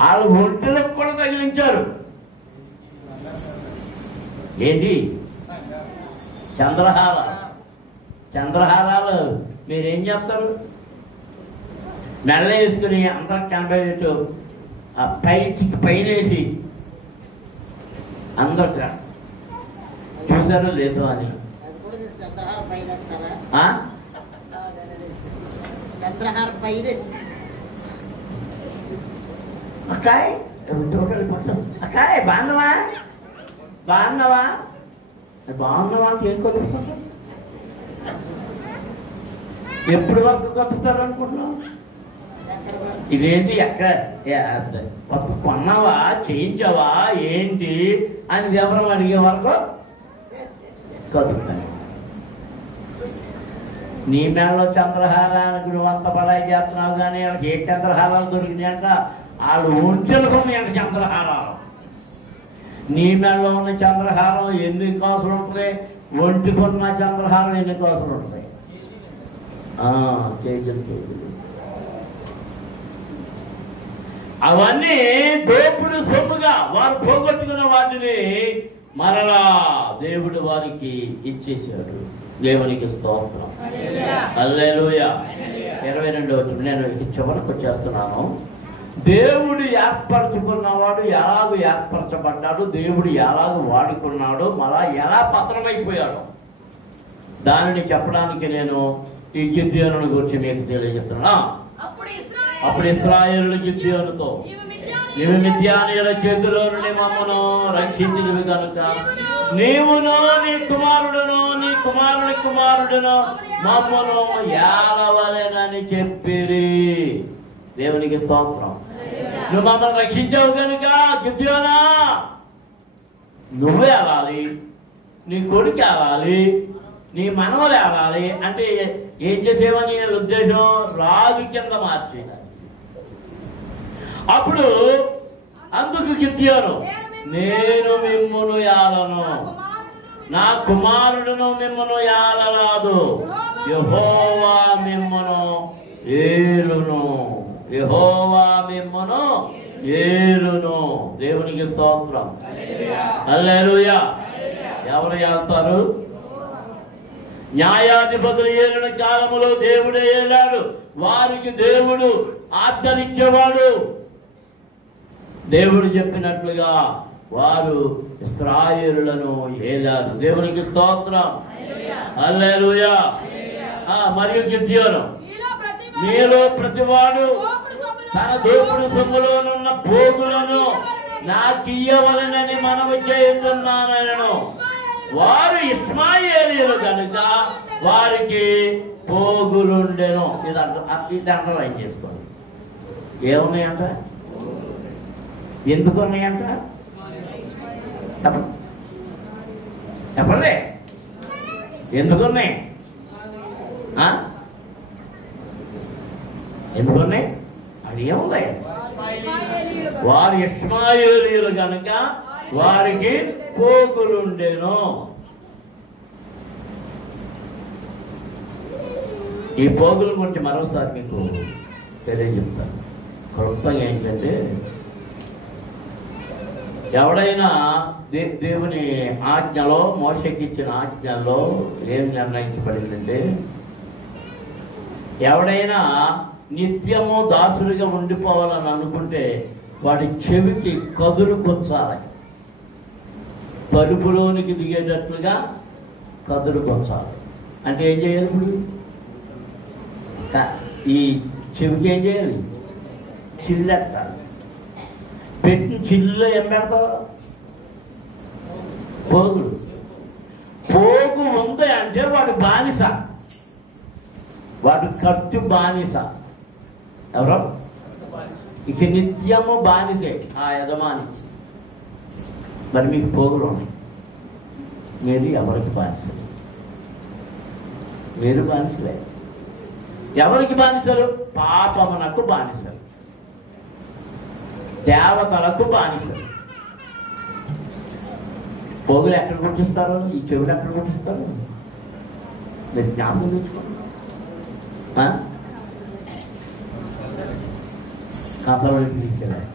వాళ్ళు ఒంటెలకు కూడా తగిలించారు. ఏంటి? చంద్రహారాలు మీరేం చెప్తారు? మెడలో వేసుకుని అందరూ కనబడేట్టు ఆ పైనేసి అందరూ చూసారో లేదో అని. అక్కాయ్ అక్కాయ్ బాగున్నావా బాగున్నావా బాగున్నావా అంటే ఏం కొలుపుకుంటా? ఎప్పుడు వరకు కొలుపుతారు అనుకుంటున్నావు? ఇదేంటి ఎక్కడ కొత్త కొన్నావా, చేయించావా ఏంటి అని వివరం అడిగే వరకు కదులుతాను. నీ మేడలో చంద్రహారానికి నువ్వు అంత పడాయి చేస్తున్నావు, కానీ వాళ్ళకి ఏ చంద్రహారాలు దొరికినాయంట, వాళ్ళు ఒంటెలకు ఉన్నాయంట చంద్రహారాలు. నీ మేడలో ఉన్న చంద్రహారం ఎన్ని కాసులు ఉంటాయి, ఒంటికున్న చంద్రహారం ఎన్ని కాసులు ఉంటాయి? కేజీలు. అవన్నీ దోపుడు సొమ్ముగా వారు పోగొట్టుకున్న వాటిని మరలా దేవుడు వారికి ఇచ్చేసాడు. దేవునికి స్తోత్రం. హల్లెలూయా. 22వ వచనం నేను చివరికి వచ్చేస్తున్నాను. దేవుడు ఏర్పరచుకున్నవాడు ఎలాగూ ఏర్పరచబడ్డాడు, దేవుడు ఎలాగూ వాడుకున్నాడు, మళ్ళా ఎలా పతనమైపోయాడు దానిని చెప్పడానికి నేను ఈ గిద్యోనుని గురించి మీకు తెలియజేస్తున్నా. అప్పుడు ఇశ్రాయేలు గిద్యోనుతో, నీవు మిద్యానీయుల చేతిలో నుండి మమ్మను రక్షించినవి కనుక నీవును నీ కుమారుడును నీ కుమారుని కుమారుడును మమ్మను ఏలవలెనని చెప్పిరి. దేవునికి స్తోత్రం. నువ్వు మమ్మల్ని రక్షించావు కనుక గిద్యోనా నువ్వే అలాలి, నీ కొడుకు అలాలి, నీ మనవలు అలాలి. అంటే ఏం చేసేవని ఉద్దేశం? రాజు కింద మార్చేయాలి. అప్పుడు అందుకు గిద్యోను, నేను మిమ్మును యాలను, నా కుమారుడును మిమ్మును యాలరాదు, యెహోవా మిమ్మును ఏలును, యెహోవా మిమ్మును ఏలును. దేవునికి స్తోత్రం. హల్లెలూయా. ఎవరు ఏలుతారు? న్యాయాధిపతులు ఏలిన కాలములో దేవుడే ఏలాడు. వారికి దేవుడు ఆజ్ఞనిచ్చేవాడు. దేవుడు చెప్పినట్లుగా వారు ఇశ్రాయేలులను ఏలారు. దేవునికి స్తోత్రం. హల్లెలూయా. మరియు గిద్యోను, నీలో ప్రతివాడు తన దోపుడు సొమ్ములోనున్న పోగులను నాకియ్యవలెనని మనవి చేస్తున్నానను. వారు ఇష్మాయేలీయులు కనుక వారికి పోగులుండెను. ఇది అండర్లైన్ చేసుకోండి. ఏమున్నాయంట? ఎందుకు ఉన్నాయంట? చెప్పండి. ఎందుకున్నాయి? ఎందుకున్నాయి? అది ఏముంది? వారు ఇష్మాయేలీయులు కనుక వారికి పోగులుండెను. ఈ పోగుల గురించి మరోసారి మీకు తెలియజెప్తాను. క్లుప్తంగా ఏంటంటే, ఎవడైనా దేవుని ఆజ్ఞలో, మోషకి ఇచ్చిన ఆజ్ఞలో ఏం నిర్ణయించబడిందంటే, ఎవడైనా నిత్యము దాసుడిగా ఉండిపోవాలని అనుకుంటే వాడి చెవికి కదురు కొంచాలి. తలుపులోనికి దిగేటట్లుగా కదురు కొంచాలి. అంటే ఏం చేయాలి? ఇప్పుడు ఈ చెవికి ఏం చేయాలి? చిల్లెట్టాలి. పెట్టి చిల్లులో ఏం పెడతావు? పోగులు. పోగు ఉంది అంటే వాడు బానిస, వాడు ఖర్చు బానిస. ఎవరో ఇక నిత్యము బానిసే ఆ యజమాని. మరి మీకు పోగులు ఉన్నాయి, మీరు ఎవరికి బానిసలు? మీరు బానిసలే. ఎవరికి బానిసలు? పాపమునకు బానిసలు, దేవతలకు బానిసలు. పోగులు ఎక్కడ గుర్తిస్తారు? ఈ చెవులు ఎక్కడ గుర్తిస్తారు? మీరు జ్ఞాపకం తెచ్చుకోండి. కాసరవాడికి తీసుకెళ్ళాలి.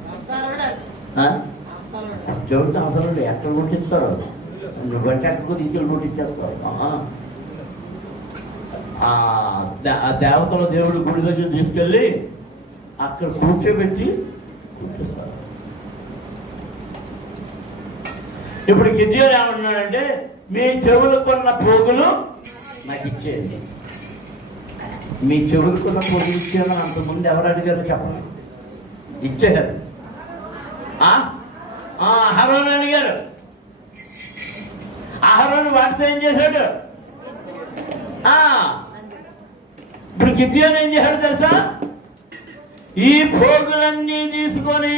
చెవుడు కాసరవాడు ఎక్కడ గుర్తిస్తారు? నువ్వు గంట ఎక్కడికో తీసుకెళ్ళి గుర్తించేస్తావు. ఆ దేవతల దేవుడు గుడి దగ్గర తీసుకెళ్ళి అక్కడ కూర్చోబెట్టి గుర్తిస్తారు. ఇప్పుడు గిద్యోను ఏమంటున్నాడంటే, మీ చెవులకున్న పోగులు నాకు ఇచ్చేది. మీ చెవులకున్న పోగులు ఇచ్చేయమని అంతకుముందు ఎవరు అడిగారు చెప్పండి? ఇచ్చేశారు. అహరోను అడిగారు. అహరోను వాటితో ఏం చేశాడు? ఇప్పుడు గిద్యోను ఏం చేశాడు తెలుసా? ఈ పోగులన్నీ తీసుకొని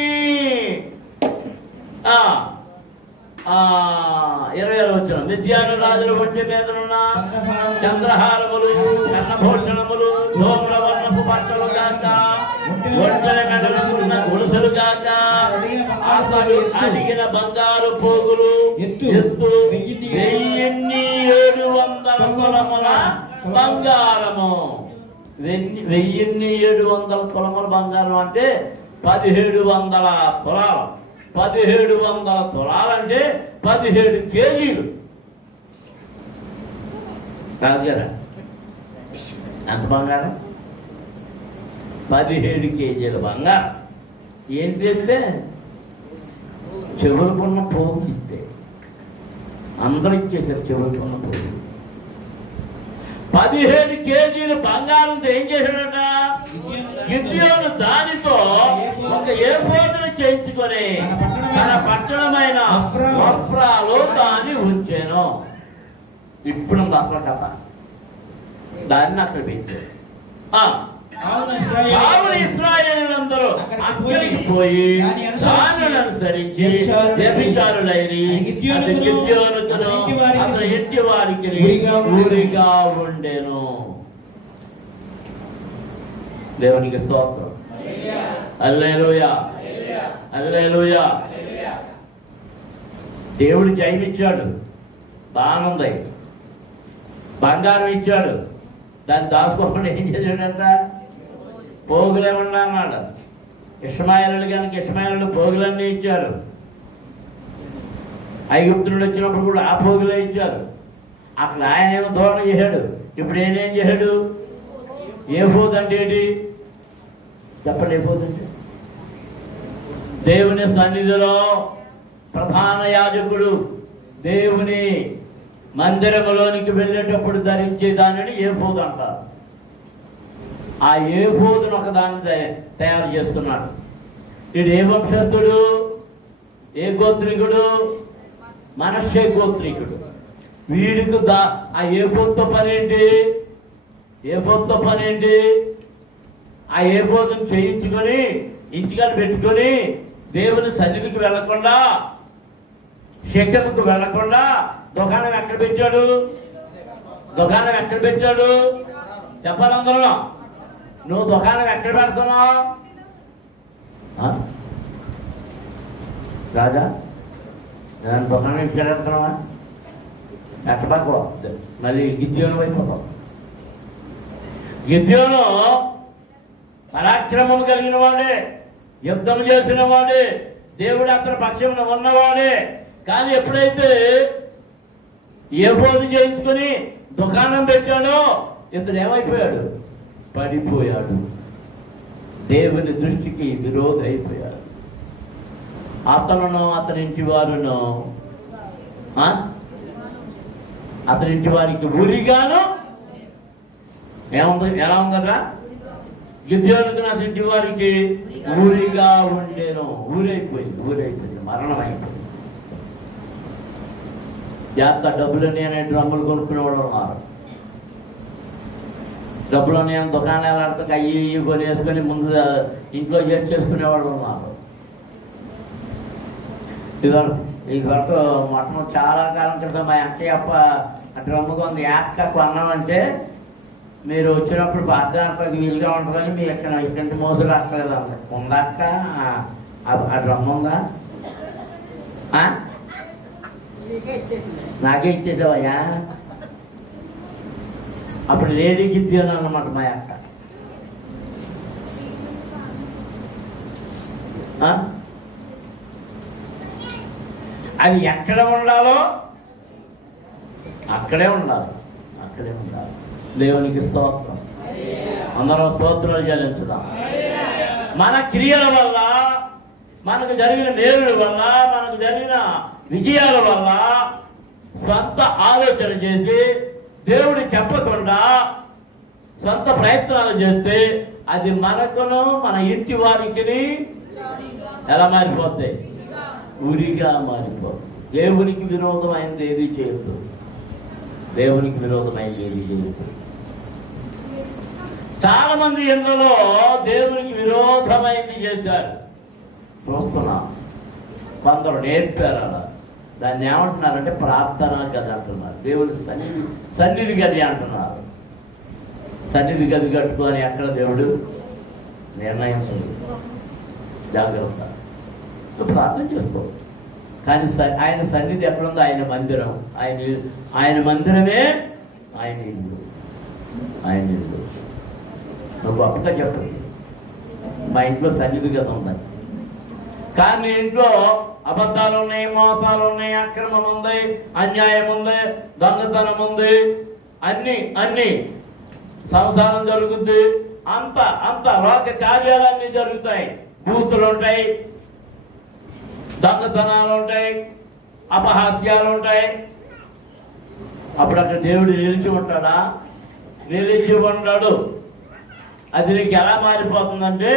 20 వచ్చిన విద్యాను రాజుల ఒంటి మీదనున్న చంద్రహారములు కన్నభూషణములు ధూమ్రవర్ణపు బట్టలు కాక ఒంటెల మెడలున్న గొలుసులు కాక అతడు అడిగిన బంగారు పోగులు ఎత్తు 1700 తులముల బంగారము. 1700 తులముల బంగారం అంటే 1700 తులాలు. 1700 తులాలంటే 17 కేజీలు. కాదు కదా, ఎంత బంగారం? 17 కేజీల బంగారం. ఏం చేస్తే చెవులకున్న పోగు ఇస్తే అందరూ ఇచ్చేసారు. చెవులకున్న పోగు 17 కేజీల బంగారంతో ఏం చేశాడట? గిద్యోను దానితో ఒక ఏఫోదును చేయించుకొని తన పట్టణమైన ఒఫ్రాలో దాన్ని ఉంచాను. ఇప్పుడు అసలు కథ. దాన్ని అక్కడ పెట్టాడు. ఇశ్రాయేలులందరూ అక్కడికి పోయి దానిని అనుసరించి వ్యభిచారులైరి గిద్యోనుకును అతని ఇంటి వారికి ఊరిగా ఉండెను. దేవునికి స్తోత్రం. హల్లెలూయా, హల్లెలూయా. దేవుడు జయమిచ్చాడు, బాగుంది. బంగారం ఇచ్చాడు, దాన్ని దాచుకోకుండా ఏం చేశాడంట? పోగులేమన్నా అన్నాడు. ఇష్మాయేలు కనుక ఇష్మాయేలు పోగులన్నీ ఇచ్చారు. ఐగుప్తుడు వచ్చినప్పుడు కూడా ఆ పోగులే ఇచ్చారు. అక్కడ ఆయన ఏమో ధోరణ చేశాడు. ఇప్పుడు ఏం చేశాడు? ఏఫోదు అంటే ఏంటి చెప్పండి? ఏఫోదు అంటే దేవుని సన్నిధిలో ప్రధాన యాజకుడు దేవుని మందిరములోనికి వెళ్ళేటప్పుడు ధరించే దానిని ఏఫోదు అంటారు. ఆ ఏఫోదును ఒకదాన్ని తయారు చేసుకున్నాడు. వీడు ఏ వంశస్థుడు? ఏ గోత్రికుడు? మనష్షే గోత్రికుడు. వీడికి ఆ ఏఫోదుతో పనేంటి? ఏఫోదుతో పనేంటి? ఆ ఏఫోదును చేయించుకొని ఇంటికాడ పెట్టుకొని దేవుని సన్నిధికి వెళ్లకుండా, శిఖరకు వెళ్లకుండా దుకాణం ఎక్కడ పెట్టాడు? దుకాణం ఎక్కడ పెట్టాడు? చెప్పాలందరూ. నువ్వు దుకాణం ఎక్కడ పెడుతున్నావు? రాజా, నేను దుకాణం ఎక్కడ పెడుతున్నావా? ఎక్కడ పక్కో మళ్ళీ గిద్యోను అయిపోతావు. గిద్యోను పరాక్రమం కలిగిన వాడే, యుద్ధం చేసిన వాడే, దేవుడు అతని పక్షంలో ఉన్నవాడే. కానీ ఎప్పుడైతే ఏఫోదు చేయించుకొని దుకాణం పెట్టాడో ఇతను ఏమైపోయాడు? పడిపోయాడు. దేవుని దృష్టికి విరోధి అయిపోయాడు. అతను అతని ఇంటి వారును అతని ఇంటి వారికి ఊరిగాను ఏముంది? ఎలా ఉందరా? గిద్యోనుకు అతని ఇంటి వారికి ఊరిగా ఉండేను. ఊరైపోయింది, మరణం అయిపోయింది. జాగ్రత్త. డబ్బులన్నీ అనే డ్రమ్ములు కొనుక్కునేవాళ్ళు ఉన్నారు. డబ్బులన్నీ అని దుకాణాలు ఆడితే అయ్యి కొనేసుకొని ముందు ఇంట్లో చేసుకునేవాళ్ళు ఉన్నారు. ఇదివరకు మటన్ చాలా కాలం క్రితం మా అక్కయ్య అప్ప ఆ డ్రమ్ము కొంత యాక్క కొన్నామంటే మీరు వచ్చినప్పుడు బాధ్యతకి వీలుగా ఉంటుందని మీరు ఇక్కడి మోసులు అక్కలేదు అంత ఉందాక ఆ డ్రమ్ ఉందా? నాకే ఇచ్చేసావయ్యా. అప్పుడు లేడీకి ఇచ్చాను అన్నమాట మా అక్క. అది ఎక్కడ ఉండాలో అక్కడే ఉండాలి. దేవునికి స్తోత్రం. అందరం స్తోత్రాలు చెల్లించుదాం. మన క్రియల వల్ల, మనకు జరిగిన మేలుల వల్ల, మనకు జరిగిన విజయాల వల్ల సొంత ఆలోచన చేసి దేవుడు చెప్పకుండా సొంత ప్రయత్నాలు చేస్తే అది మనకును మన ఇంటి వారికి ఎలా మారిపోతాయి? ఉరిగా మారిపోతుంది. దేవునికి విరోధమైనది ఏది చేయొద్దు. దేవునికి విరోధమైనది ఏది చేయొద్దు. చాలా మంది ఇళ్లలో దేవునికి విరోధమైంది చేశారు, చూస్తున్నాం. కొందరు నేర్పారు అలా. దాన్ని ఏమంటున్నారంటే ప్రార్థన గది అంటున్నారు. దేవుడి సన్నిధి గది అంటున్నారు. సన్నిధి గది కట్టుకొని ఎక్కడ దేవుడు నిర్ణయించదు. జాగ్రత్త. ప్రార్థన చేసుకో. కానీ ఆయన సన్నిధి ఎక్కడుందో ఆయన మందిరం. ఆయన మందిరమే ఆయన ఇల్లు. ఆయన ఇల్లు నువ్వు గొప్పగా చెప్పండి. మా ఇంట్లో సన్నిధి గది ఉంది, కానీ ఇంట్లో అబద్ధాలు ఉన్నాయి, మోసాలు ఉన్నాయి, అక్రమం ఉంది, అన్యాయం ఉంది, దొంగతనం ఉంది, అన్ని సంసారం జరుగుద్ది. అంత లోక కార్యాలన్నీ జరుగుతాయి. బూతులు ఉంటాయి, దొంగతనాలు ఉంటాయి, అపహాస్యాలు ఉంటాయి. అప్పుడు అక్కడ దేవుడు నిలిచి ఉంటాడా? నిలిచి ఉంటాడు. అది నీకు ఎలా మారిపోతుందంటే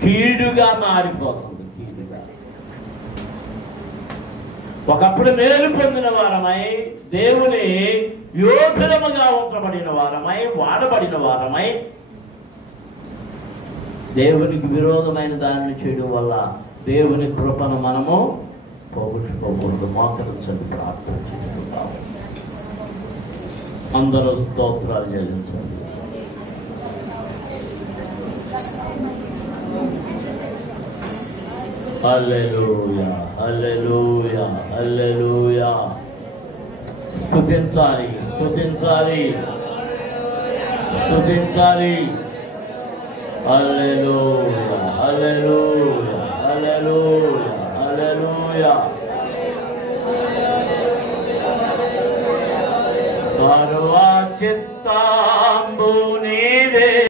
కీడుగా మారిపోతుంది. కీడుగా. ఒకప్పుడు మేలు పొందిన వారమై, దేవుని యోధులముగా ఉంచబడిన వారమై, వాడబడిన వారమై, దేవునికి విరోధమైన దానిని చేయడం వల్ల దేవుని కృపను మనము పోగొట్టుకోకూడదు. మోకరించండి, ప్రార్థన చేస్తున్నాము. అందరూ స్తోత్రాలు చెల్లించండి. హల్లెలూయా, హల్లెలూయా, హల్లెలూయా. స్తుతించాలి, స్తుతించాలి, స్తుతించాలి. హల్లెలూయా, హల్లెలూయా, హల్లెలూయా, హల్లెలూయా. సర్వ చిత్తాంబు నీవే.